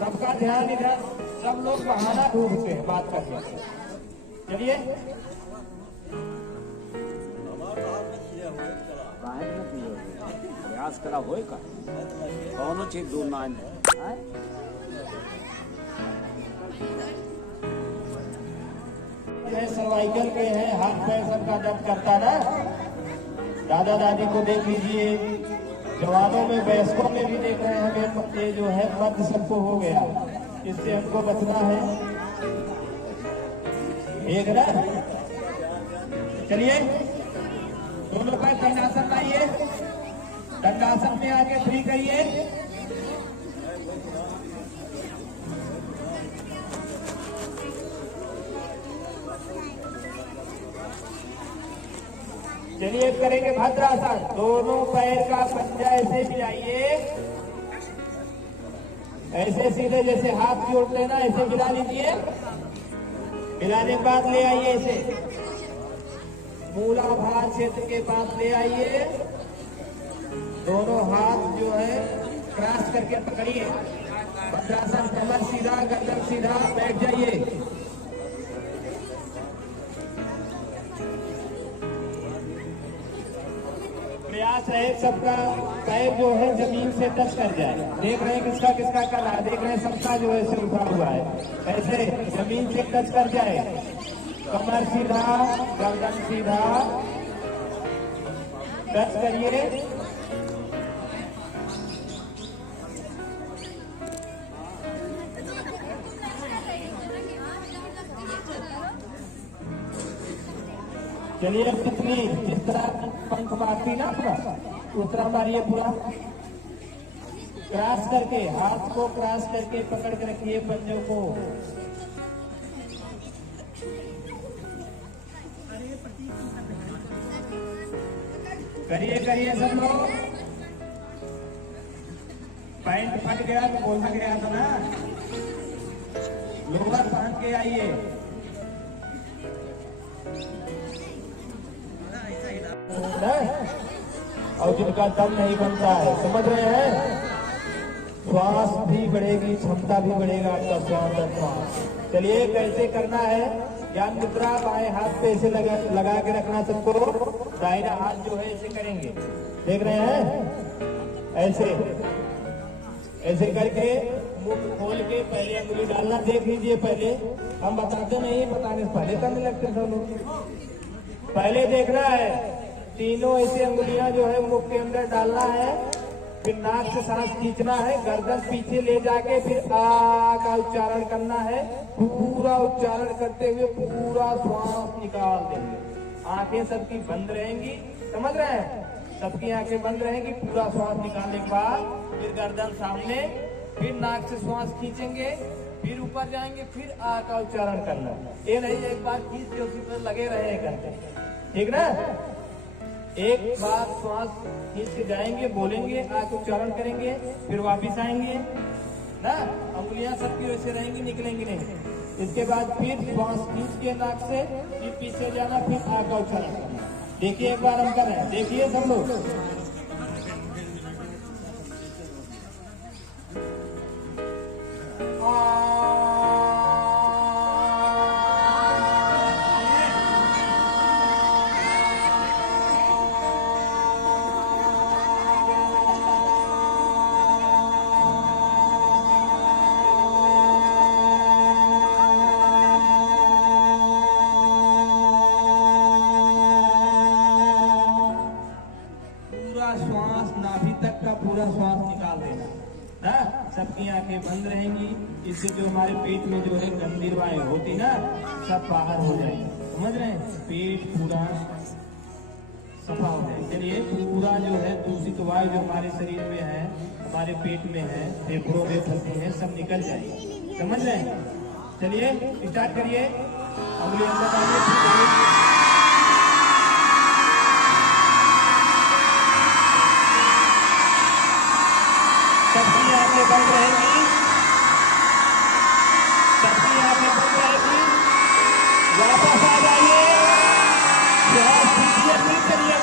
सबका ध्यान इधर, सब लोग बहाना ढूंढते हैं बात करने का। चलिए प्रयास करा होए का कौनो चीज दूर ना सर्वाइकल के हैं, हाथ पैर सबका दर्द करता ना। दादा दादी को देख लीजिए, जवानों में वयस्कों में भी देख रहे हैं हमें, ये जो है मर्द सबको हो गया, इससे हमको बचना है। एक ना, चलिए दोनों पैर दंडासन लाइए, दंडासन में आके फ्री करिए। चलिए करेंगे भद्रासन, दोनों पैर का पंजा ऐसे मिलाइए, ऐसे सीधे जैसे हाथ जोड़ते हैं ना, ऐसे मिला लीजिए। मिलाने के बाद ले आइए, ऐसे मूलाधार क्षेत्र के पास ले आइए, दोनों हाथ जो है क्रॉस करके पकड़िए। भद्रासन, कमर सीधा, गर्दन सीधा, बैठ जाइए। प्रयास है सबका पैर जो है जमीन से टच कर जाए। देख रहे हैं किसका किसका कर रहा है, देख रहे हैं सबका जो है ऐसे उठा हुआ है, ऐसे जमीन से टच कर जाए। कमर सीधा, गर्दन सीधा, टच करिए। चलिए अब कितनी जिस तरह पंख मारती ना पूरा, उस तरह मारिए पूरा। क्रॉस करके, हाथ को क्रॉस करके पकड़ के रखिए पंजों को। करिए करिए सब लोग। पैंट फट गया तो बोला गया था ना, लोअर पहन के आइए। और जिनका दम नहीं बनता है, समझ रहे हैं, श्वास भी बढ़ेगी, क्षमता भी बढ़ेगा आपका श्वास और श्वास। चलिए कैसे करना है, ज्ञान मुद्रा बाएं हाथ पे ऐसे लगा के रखना सबको, दाहिना हाथ जो है ऐसे करेंगे, देख रहे हैं, ऐसे ऐसे करके मुख खोल के पहले अंगुली डालना। देख लीजिए, पहले हम बताते नहीं, बताने से पहले करने लगते सब लोग। पहले देखना है, तीनों ऐसे अंगुलियां जो है मुख के अंदर डालना है, फिर नाक से सांस खींचना है, गर्दन पीछे ले जाके फिर आ का उच्चारण करना है। पूरा उच्चारण करते हुए पूरा श्वास निकाल देंगे। आंखें सबकी बंद रहेंगी, समझ रहे हैं, सबकी आंखें बंद रहेंगी। पूरा श्वास निकालने के बाद फिर गर्दन सामने, फिर नाक से श्वास खींचेंगे, फिर ऊपर जाएंगे, फिर आ का उच्चारण करना। ये नहीं एक बार खींच के उसी पर लगे रहे करते, ठीक ना। एक बार श्वास खींच के जाएंगे, बोलेंगे, आके उच्चारण करेंगे, फिर वापिस आएंगे ना। अंगुलियां सबकी वैसे रहेंगी, निकलेंगी नहीं। इसके बाद फिर श्वास खींच के नाक से, फिर पीछे जाना, फिर आ का उच्चारण करना। देखिए एक बार हम कर रहे हैं, देखिए सब लोग। श्वास नाभि तक का पूरा श्वास निकाल देना ना। सबकी आंखें बंद रहेंगी, इससे जो हमारे पेट में जो है गंदी वाएं होती ना, सब बाहर हो जाएंगे, समझ रहे हैं, पेट पूरा सफा हो जाए। चलिए पूरा जो है दूषित वायु जो हमारे शरीर में है, हमारे पेट में है, फेफड़ों में फंसी है, सब निकल जाएगी, समझ रहे हैं। चलिए स्टार्ट करिए, अगले अंदर आइए। सबकी आंखें बंद रहेंगी, सबकी आंखें बंद रहेगी। वापस आ जाइए, श्वास खींचिए, फिर करिए।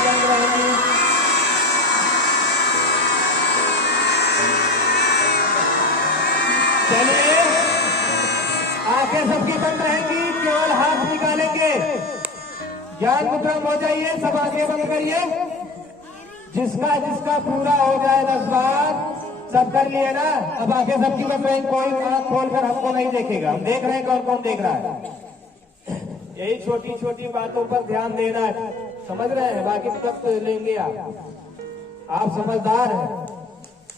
बंद रहेंगी। चलिए, आंखें सबकी बंद रहेंगी, केवल हाथ निकालेंगे। ज्ञान मुद्रा हो जाइए, सब आंखें बंद करिए। जिसका जिसका पूरा हो जाए 10 बार, सब कर लिए ना। अब आंखें सबकी बंद रहेंगी, कोई आंख खोलकर हमको नहीं देखेगा। हम देख रहे हैं कौन कौन देख रहा है। यही छोटी छोटी बातों पर ध्यान देना है, समझ रहे हैं? बाकी सब लेंगे आप समझदार हैं,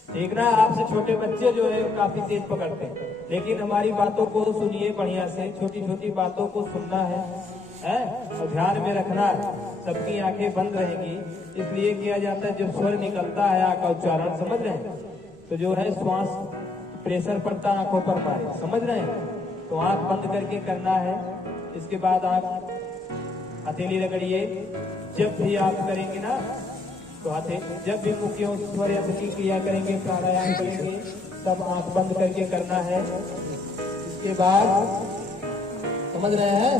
ठीक ना? आपसे छोटे बच्चे जो है काफी तेज पकड़ते हैं, लेकिन हमारी बातों को सुनिए बढ़िया से। छोटी छोटी बातों को सुनना है और ध्यान में रखना है। सबकी आंखें बंद रहेंगी, इसलिए किया जाता है। जब स्वर निकलता है आ का उच्चारण, समझ रहे हैं? तो जो है श्वास प्रेशर पड़ता है आंखों पर मारे, समझ रहे हैं? तो आंख बंद करके करना है। इसके बाद आंख हथेली रगड़िए। जब भी आप करेंगे ना तो जब भी मुख्य स्वर यंत्र की क्रिया करेंगे, प्राणायाम करेंगे, तब आंख बंद करके करना है। इसके बाद समझ रहे हैं,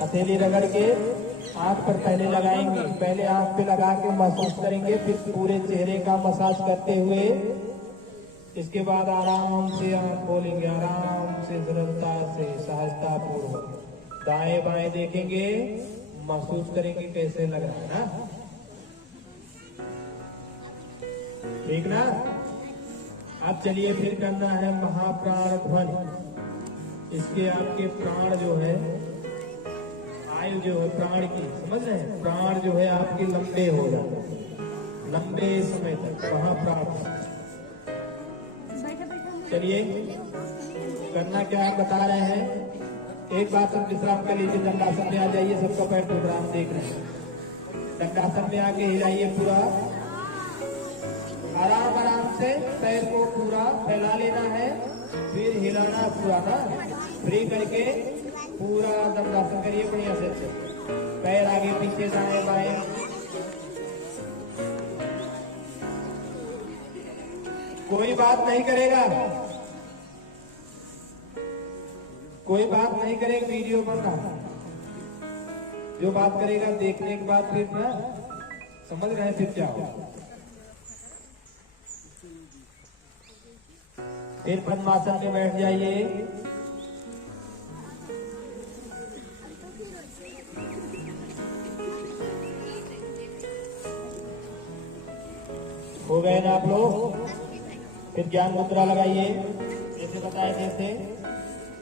हथेली रगड़ के आंख पर पहले लगाएंगे। पहले आंख पे लगा के महसूस करेंगे, फिर पूरे चेहरे का मसाज करते हुए इसके बाद आराम से आंख खोलेंगे, आराम से, सरलता से, सहजता पूर्वक दाएं बाएं देखेंगे, महसूस करेंगे कैसे लग रहा है ना, ठीक ना? अब चलिए फिर करना है महाप्राण ध्वनि। इसके आपके प्राण जो है, आयु जो है प्राण की, समझ रहे हैं? प्राण जो है आपके लंबे हो जाए, लंबे समय तक महाप्राण। चलिए करना क्या है बता रहे हैं। एक बार सब विश्राम कर लीजिए, दंडासन में आ जाइए। सबका पैर टूट रहा, हम देख रहे हैं। दंडासन में आके हिलाइए पूरा, आराम आराम से पैर को पूरा फैला लेना है, फिर हिलाना पूरा ना, फ्री करके पूरा दंडासन करिए बढ़िया से। पैर आगे पीछे दाएं बाएं, कोई बात नहीं करेगा, कोई बात नहीं करेगा। वीडियो बन रहा, जो बात करेगा देखने के बाद फिर ना, समझ रहे हैं? फिर क्या होगा? फिर पद्मासन में बैठ जाइए। हो गए ना आप लोग? फिर ज्ञान मुद्रा लगाइए, जैसे बताए जैसे।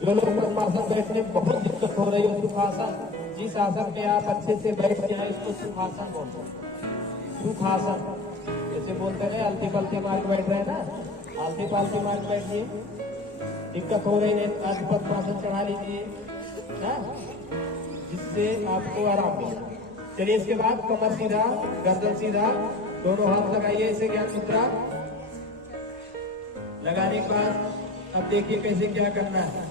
जो लोग पद्मासन बैठने बहुत दिक्कत हो रही है, सुखासन, जिस आसन में आप अच्छे से बैठ जाए इसको सुखासन बोलते हैं। सुखासन जैसे बोलते रहे, आलती पलती मार के बैठ रहे हैं ना, आलती पालती मार के बैठिए। दिक्कत हो रही है आज पद्मासन चढ़ा लीजिए ना, जिससे आपको आराम मिले। चलिए इसके बाद कमर सीधा, गर्दन सीधा, दोनों हाथ लगाइए ऐसे ज्ञान मुद्रा लगाने के बाद अब देखिए कैसे क्या करना है।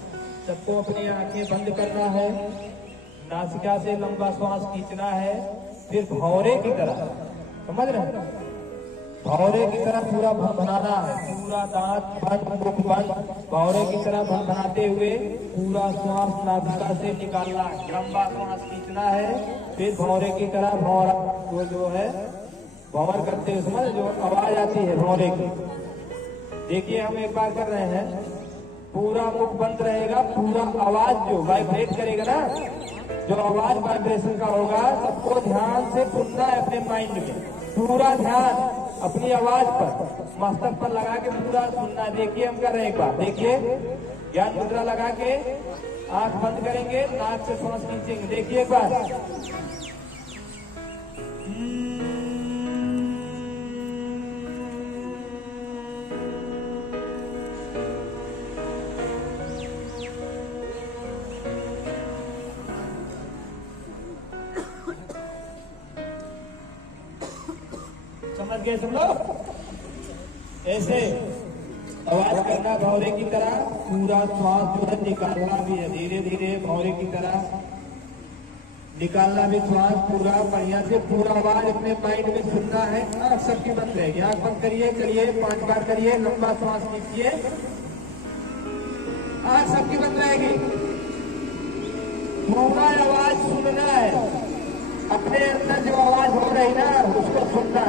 सबको अपनी आंखें बंद करना है, नासिका से लंबा श्वास खींचना है, फिर भौरे की तरह, समझ रहे हैं? भौरे की तरह पूरा भनभनाना है, पूरा दांत बंद, मुख बंद, भौरे की तरह भनभनाते हुए पूरा श्वास नासिका से निकालना है, लंबा श्वास खींचना है, फिर भौरे की तरह भौरा, वो जो है भौर करते हुए, समझ, जो आवाज आती है भौरे की। देखिए हम एक बार कर रहे हैं, पूरा मुख बंद रहेगा, पूरा आवाज जो वाइब्रेट करेगा ना, जो आवाज वाइब्रेशन का होगा, सबको ध्यान से सुनना है अपने माइंड में। पूरा ध्यान अपनी आवाज पर, मस्तक पर लगा के पूरा सुनना है। देखिए हम कर रहे हैं, एक बार देखिए, ज्ञान मुद्रा लगा के आंख बंद करेंगे, नाक से श्वास खींचेंगे। देखिए एक बार, समझ गए सब लोग? ऐसे आवाज करना भौरे की तरह, पूरा श्वास जो है निकालना भी है, धीरे धीरे भौरे की तरह निकालना भी श्वास पूरा बढ़िया से, पूरा आवाज अपने माइंड में सुनना है। आंख सबकी बंद रहेगी, आंख बंद करिए, चलिए 5 बार करिए, लंबा श्वास लीजिए, आंख सबकी बंद रहेगी, पूरा आवाज सुनना है, अपने अंदर जो आवाज हो रही ना, उसको सुनना।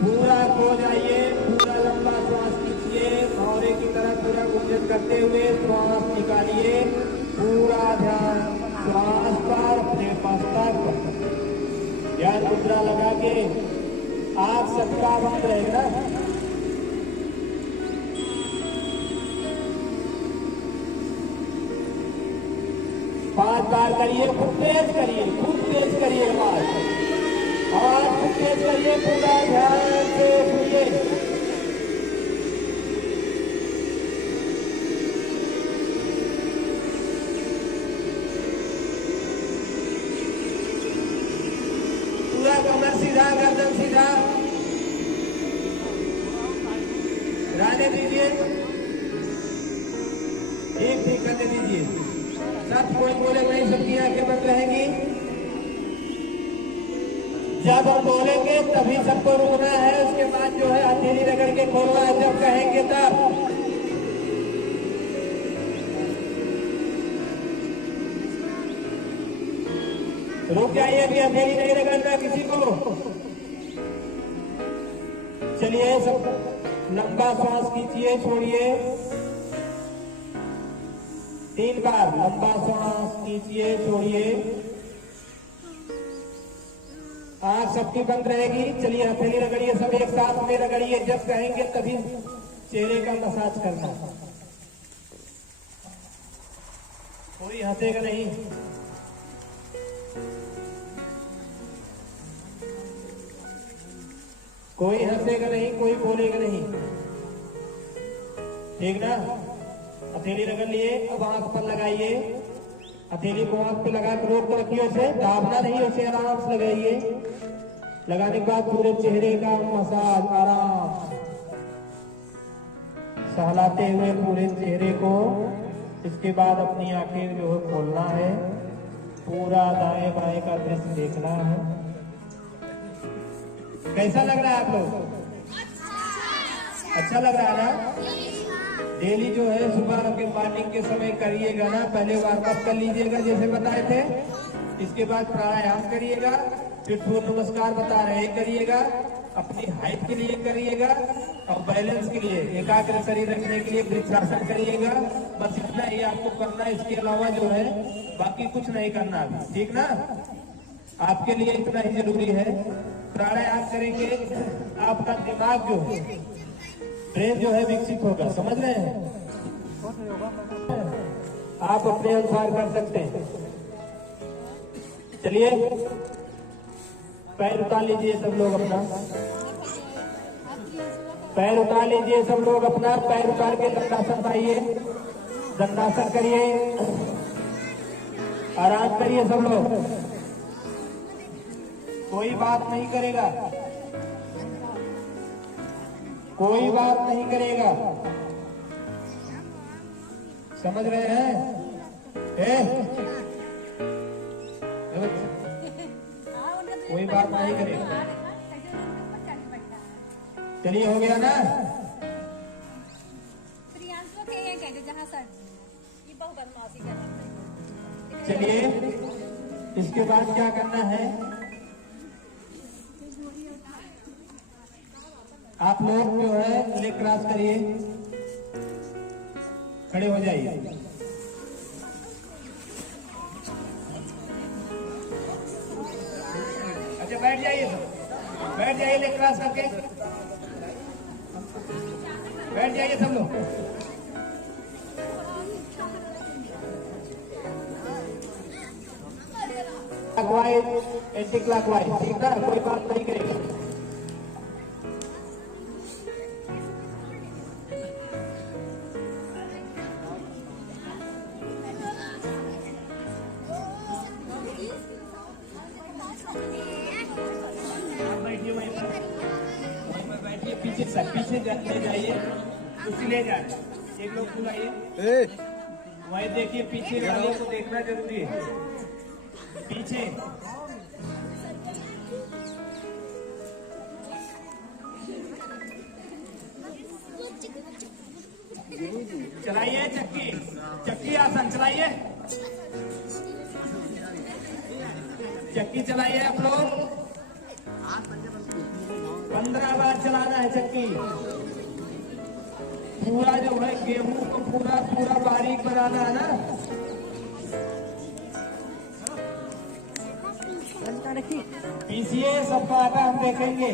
पूरा खो जाइए, पूरा लंबा श्वास खींचिए, भौरे की तरह पूरा गुंजन करते हुए श्वास निकालिए। पूरा ध्यान श्वास पर, अपने मस्तक पर ध्यान मुद्रा लगा के आप सबका बंद रहेगा। 5 बार करिए, खूब तेज करिए, खूब तेज करिए आवाज खूब तेज करिए। पूरा ध्यान से सुनिए। पूरा कमर सीधा, गर्दन सीधा रहने दीजिए, ठीक करने दीजिए। सब कोई बोले नहीं, सबकी आंखें बंद रहेंगी। जब हम बोलेंगे तभी सबको रुकना है, उसके बाद जो है हथेली रगड़ के खोलना है जब कहेंगे तब। रुक जाइए, अभी हथेली नहीं रगड़ना किसी को। चलिए सब लंबा श्वास कीजिए, छोड़िए। 3 बार लंबा श्वास कीजिए, छोड़िए। आंख सबकी बंद रहेगी। चलिए हथेली रगड़िए, सब एक साथ में रगड़िए, जब कहेंगे तभी चेहरे का मसाज करना। कोई हंसेगा नहीं। कोई हंसेगा नहीं, कोई बोलेगा नहीं, ठीक ना। हथेली रगड़ लिए, अब आंख पर लगाइए। हथेली को आंख पे लगा के रोक कर रखिए, उसे दाबना नहीं, उसे आराम से लगाइए। लगाने के बाद पूरे चेहरे का मसाज आराम सहलाते हुए पूरे चेहरे को। इसके बाद अपनी आंखें जो है खोलना है, पूरा दाएं बाएं का दृश्य देखना है। कैसा लग रहा है आप लोग? अच्छा लग रहा है ना? डेली जो है सुबह के मॉर्निंग के समय करिएगा ना। पहले वार्मअप कर लीजिएगा जैसे बताए थे, इसके बाद प्राणायाम करिएगा, फिर सूर्य नमस्कार बता रहे करिएगा, अपनी हाइट के लिए करिएगा और बैलेंस के लिए, एकाग्र शरीर रखने के लिए वृक्षासन करिएगा। बस इतना ही आपको करना है, इसके अलावा जो है बाकी कुछ नहीं करना, ठीक ना। आपके लिए इतना ही जरूरी है। प्राणायाम करेंगे, आपका दिमाग जो है, ब्रेन जो है विकसित होगा, समझ रहे हैं। आप अपने अनुसार कर सकते हैं। चलिए पैर उतार लीजिए सब लोग अपना, पैर उतार लीजिए सब लोग अपना। पैर उतार के दंडासन पाइए, दंडासन करिए, आराम करिए सब लोग। कोई बात नहीं करेगा, कोई बात नहीं करेगा, समझ रहे हैं? कोई बात नहीं करेगा। चलिए हो गया ना। चलिए इसके बाद क्या करना है, आप लोग जो है लेग क्रॉस करिए, खड़े हो जाइए। अच्छा बैठ जाइए, बैठ जाइए, लेग क्रॉस करके बैठ जाइए सब लोग। क्लॉकवाइज, एंटी क्लॉकवाइज, ठीक ना, कोई बात नहीं करेगी। पीछे ले जाइए, कुर्सी ले जाए, एक लोग बुलाइए। वही देखिए, पीछे वाले को देखना जरूरी है। पीछे चलाइए चक्की, चक्की आसन चलाइए, चक्की चलाइए आप लोग। 15 बार चलाना है चक्की। पूरा जो है गेहूं को पूरा पूरा बारीक बनाना है ना। पीसीए सबका आटा हम देखेंगे।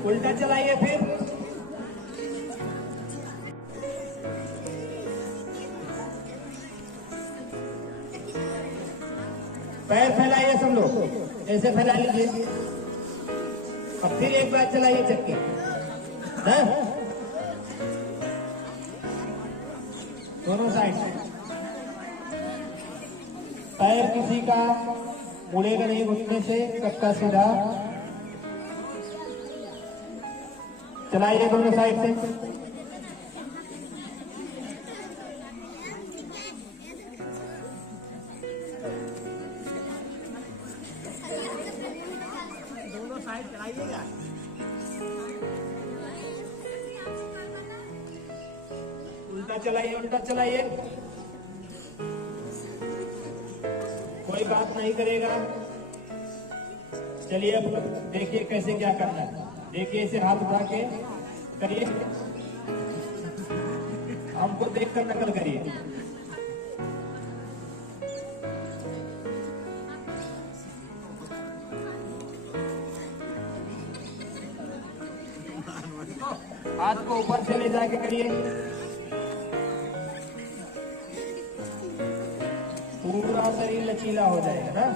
उल्टा चलाइए फिर। पैर फैलाइए सब लोग, ऐसे फैला लीजिए। अब फिर एक बार चलाइए चक्की। दोनों साइड से पैर किसी का मुड़ेगा नहीं घुटने से, सबका सीधा चलाइए दोनों साइड से। दोनों साइड चलाइएगा। उल्टा चलाइए, उल्टा चलाइए। कोई बात नहीं करेगा। चलिए अब देखिए कैसे क्या करना है। देखिए इसे हाथ उठा के करिए, हमको देखकर नकल करिए। हाथ को ऊपर से ले जाके करिए। पूरा शरीर लचीला हो जाएगा ना।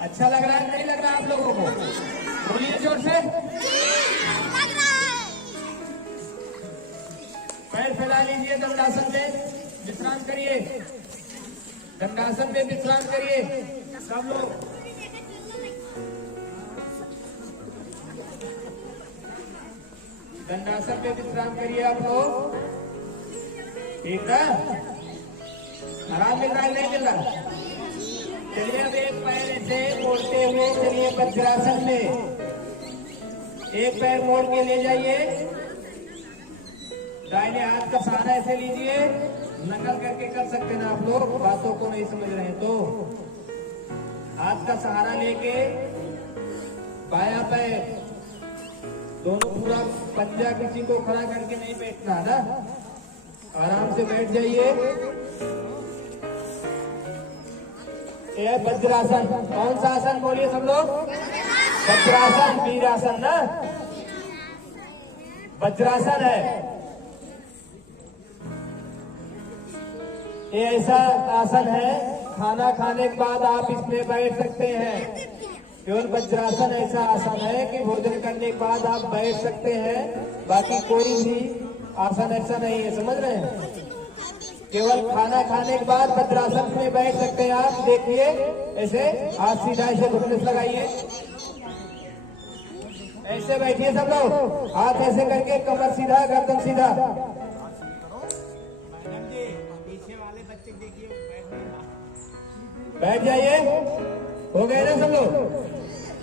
अच्छा लग रहा है नहीं लग रहा है आप लोगों को? बोलिए जोर से। पैर फैला लीजिए दंडासन में, विश्राम करिए। दंडासन में विश्राम करिए सब लोग। दंडासन में विश्राम करिए आप लोग, ठीक है? आराम मिल रहा है नहीं मिल रहा? चलिए अब एक पैर से मोड़ते हुए चलिए वज्रासन में। एक पैर मोड़ के ले जाइए, दाहिने हाथ का सहारा ऐसे लीजिए। नकल करके कर सकते ना आप लोग, बातों को नहीं समझ रहे तो। हाथ का सहारा लेके बाया पैर दोनों पूरा पंजा, किसी को खड़ा करके नहीं बैठना ना, आराम से बैठ जाइए। ये वज्रासन। कौन सा आसन बोलिए सब लोग? वज्रासन, वीरासन ना, वज्रासन है। ये ऐसा आसन है, खाना खाने के बाद आप इसमें बैठ सकते हैं। केवल वज्रासन ऐसा आसन है कि भोजन करने के बाद आप बैठ सकते हैं, बाकी कोई भी आसन ऐसा नहीं है। समझ रहे हैं? केवल खाना खाने के बाद वज्रासन में बैठ सकते हैं आप। देखिए ऐसे हाथ सीधा ऐसे घुटने से लगाइए, ऐसे बैठिए सब लोग। हाथ ऐसे करके कमर सीधा, गर्दन सीधा। पीछे वाले बच्चे देखिए बैठ जाइए। हो गए ना सब लोग?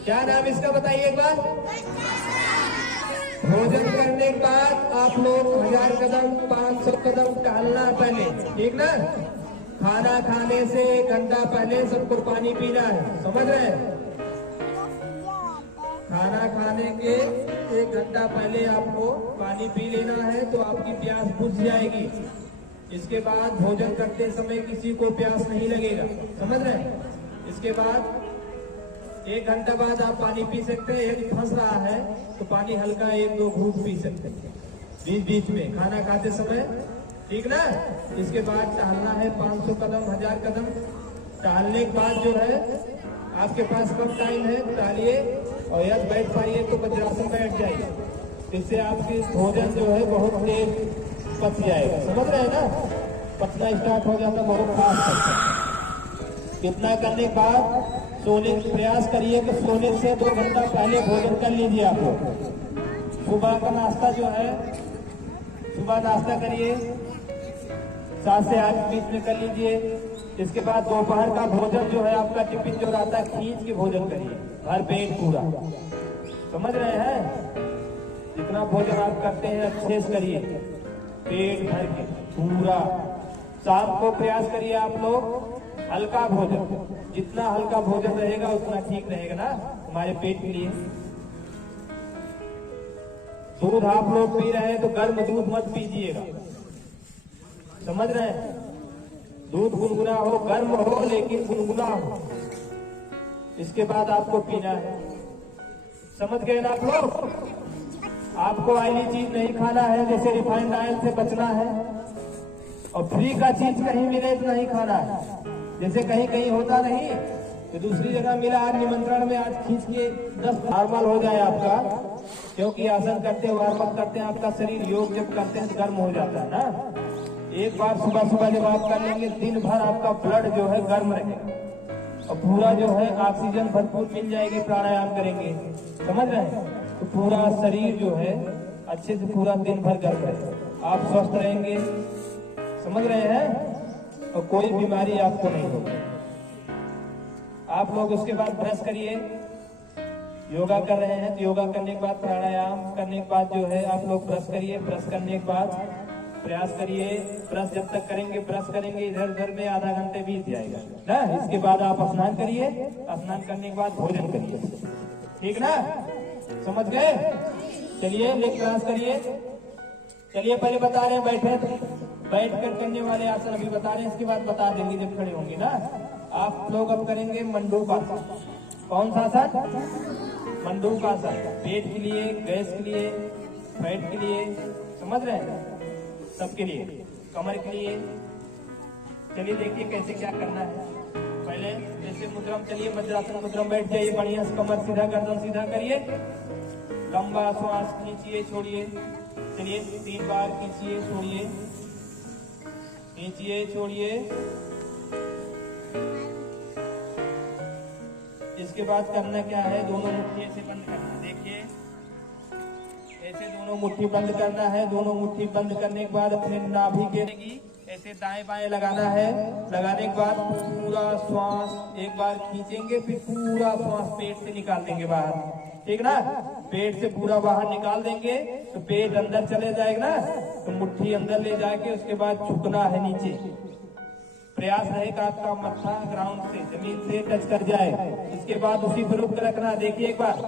क्या नाम इसका बताइए एक बार। भोजन करने के बाद आप लोग 1000 कदम 500 कदम टहलना पहले, ठीक ना? खाना खाने से 1 घंटा पहले सबको पानी पीना है। समझ रहे हैं? खाना खाने के 1 घंटा पहले आपको पानी पी लेना है, तो आपकी प्यास बुझ जाएगी। इसके बाद भोजन करते समय किसी को प्यास नहीं लगेगा। समझ रहे हैं? इसके बाद 1 घंटा बाद आप पानी पी सकते हैं। यदि फंस रहा है तो पानी हल्का 1-2 घूंट पी सकते हैं बीच बीच में खाना खाते समय, ठीक ना? इसके बाद टहलना है 500 कदम 1000 कदम। टहलने के बाद जो है आपके पास कम टाइम है, टहलिए और यदि बैठ पाइए तो वज्रासन बैठ जाइए। इससे आपकी भोजन जो है बहुत तेज पच जाएगा। समझ रहे हैं ना? पचना स्टार्ट हो जाता बहुत फास्ट। इतना करने के बाद सोने का प्रयास करिए कि सोने से 2 घंटा पहले भोजन कर लीजिए आप लोग। सुबह का नाश्ता जो है, सुबह नाश्ता करिए 7 से 8 बीच में कर लीजिए। इसके बाद दोपहर का भोजन जो है आपका टिफिन जो रहता है, खींच के भोजन करिए, भर पेट पूरा। समझ रहे हैं? जितना भोजन आप करते हैं अच्छे से करिए, पेट भर के पूरा। शाम को प्रयास करिए आप लोग हल्का भोजन, जितना हल्का भोजन रहेगा उतना ठीक रहेगा ना हमारे पेट के लिए। दूध आप लोग पी रहे हैं तो गर्म दूध मत पीजिएगा, समझ रहे हैं? दूध गुनगुना हो, गर्म हो लेकिन गुनगुना हो, इसके बाद आपको पीना है। समझ गए ना आप लोग? आपको ऑयली चीज नहीं खाना है, जैसे रिफाइंड ऑयल से बचना है, और फ्री का चीज कहीं मिले तो नहीं खाना है। जैसे कहीं कहीं होता नहीं तो दूसरी जगह मिला, आज निमंत्रण में आज खींच के 10 नॉर्मल हो जाए आपका, क्योंकि आसन करते हैं, वार्म अप करते हैं, आपका शरीर योग जब करते हैं तो गर्म हो जाता है ना। एक बार सुबह सुबह जब आप कर लेंगे, दिन भर आपका ब्लड जो है गर्म रहेगा और पूरा जो है ऑक्सीजन भरपूर मिल जाएगी, प्राणायाम करेंगे, समझ रहे हैं? तो पूरा शरीर जो है अच्छे से पूरा दिन भर गर्म रहेगा, आप स्वस्थ रहेंगे, समझ रहे हैं? और कोई बीमारी आपको नहीं होगी। आप लोग उसके बाद ब्रश करिए, योगा कर रहे हैं तो योगा करने के बाद, प्राणायाम करने के बाद जो है आप लोग ब्रश करिए। ब्रश करने के बाद प्रयास करिए, ब्रश जब तक करेंगे, ब्रश करेंगे इधर उधर में आधा घंटे बीत जाएगा ना। इसके बाद आप स्नान करिए, स्नान करने के बाद भोजन करिए, ठीक ना? समझ गए? चलिए लेग क्लास करिए। चलिए पहले बता रहे हैं, बैठ कर करने वाले आसन अभी बता रहे हैं, इसके बाद बता देंगे जब खड़े होंगे ना। आप लोग अब करेंगे मंडूकासन। कौन सा आसन? मंडूकासन। पेट के लिए, गैस के लिए, फैट के लिए, समझ रहे हैं? सबके लिए, कमर के लिए। चलिए देखिए कैसे क्या करना है। पहले जैसे मुद्रम, चलिए वज्रासन मुद्रम बैठ जाइए, बढ़िया से कमर सीधा, गर्दन सीधा करिए, लंबा श्वास खींचिए, छोड़िए। चलिए 3 बार खींचिए, छोड़िए, खींचिए, छोड़िए। इसके बाद करना क्या है, दोनों मुट्ठी ऐसे बंद करना। देखिए ऐसे दोनों मुट्ठी बंद करना है। दोनों मुट्ठी बंद करने के बाद अपने नाभि के ऐसे दाएं बाएं लगाना है। लगाने के बाद पूरा श्वास एक बार खींचेंगे, फिर पूरा श्वास पेट से निकाल देंगे बाहर, ठीक ना? पेट से पूरा बाहर निकाल देंगे तो पेट अंदर चले जाएगा ना, तो मुट्ठी अंदर ले जाके उसके बाद झुकना है नीचे। प्रयास रहेगा आपका मत्था ग्राउंड से, जमीन से टच कर जाए। इसके बाद उसी पर रुक रखना। देखिए एक बार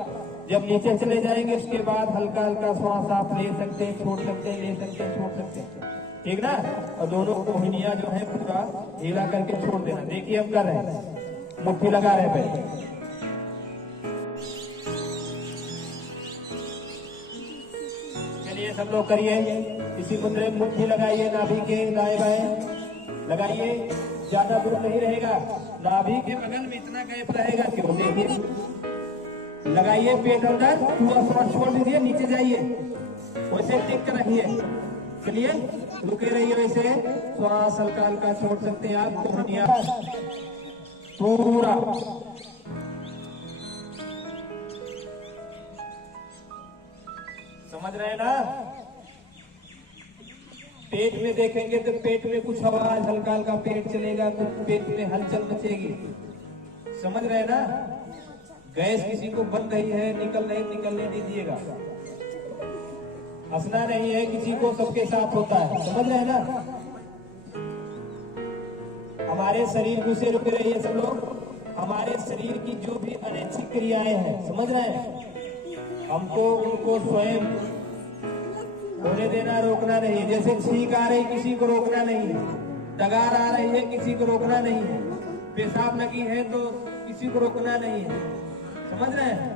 जब नीचे चले जाएंगे उसके बाद हल्का हल्का श्वास आप ले सकते हैं, छोड़ सकते हैं, ले सकते हैं, छोड़ सकते हैं, ठीक ना? और दोनों कोहनियां जो है पूरा ढीला करके छोड़ देना। देखिए हम कर रहे हैं, मुट्ठी लगा रहे हैं पहले। चलिए सब लोग करिए, इसी मुद्रे में मुट्ठी लगाइए, नाभि के दाएं बाएं लगाइए, ज्यादा दूर नहीं रहेगा, नाभि के बगल में इतना गैप रहेगा कि वो देखिए, लगाइए पेट अंदर, पूरा श्वास छोड़ दीजिए, नीचे जाइए, वैसे टिक कर रखिए। चलिए रुके रहिए वैसे, श्वास हल्का हल्का छोड़ सकते हैं आप, कोहनियां पूरा। समझ रहे हैं ना? पेट में देखेंगे तो पेट में कुछ आवाज, हल्का हल्का पेट चलेगा, कुछ पेट में हलचल मचेगी, समझ रहे हैं ना? गैस किसी को बन रही है, निकलने दीजिएगा। हंसना नहीं है किसी को, सबके साथ होता है, समझ रहे हैं ना? हमारे शरीर को से रुक रही है सब लोग। हमारे शरीर की जो भी अनैच्छिक क्रियाएं हैं, समझ रहे हैं, हमको उनको स्वयं होने देना, रोकना नहीं। जैसे छींक आ रही, किसी को रोकना नहीं है। डगार आ रही है, किसी को रोकना नहीं है। पेशाब लगी है तो किसी को रोकना नहीं है, समझ रहे हैं?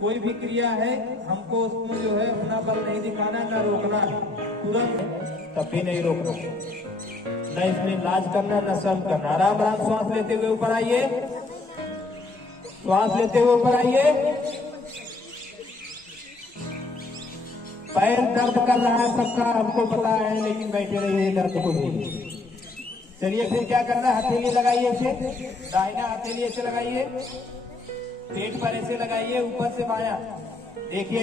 कोई भी क्रिया है, हमको उसमें जो है अपना बल नहीं दिखाना, ना रोकना, तुरंत तब भी नहीं रोकना, न इसमें लाज करना, न शर्म करना। आराम आराम श्वास लेते हुए ऊपर आइए, श्वास लेते हुए ऊपर आइए। पैर दर्द कर रहा है सबका, हमको पता है, लेकिन बैठे रहिए, दर्द को भी। चलिए फिर क्या करना है, हथेली लगाइए ऐसे, दाहिना हथेली ऐसे लगाइए, पेट पर ऐसे लगाइए, ऊपर से बायां, देखिए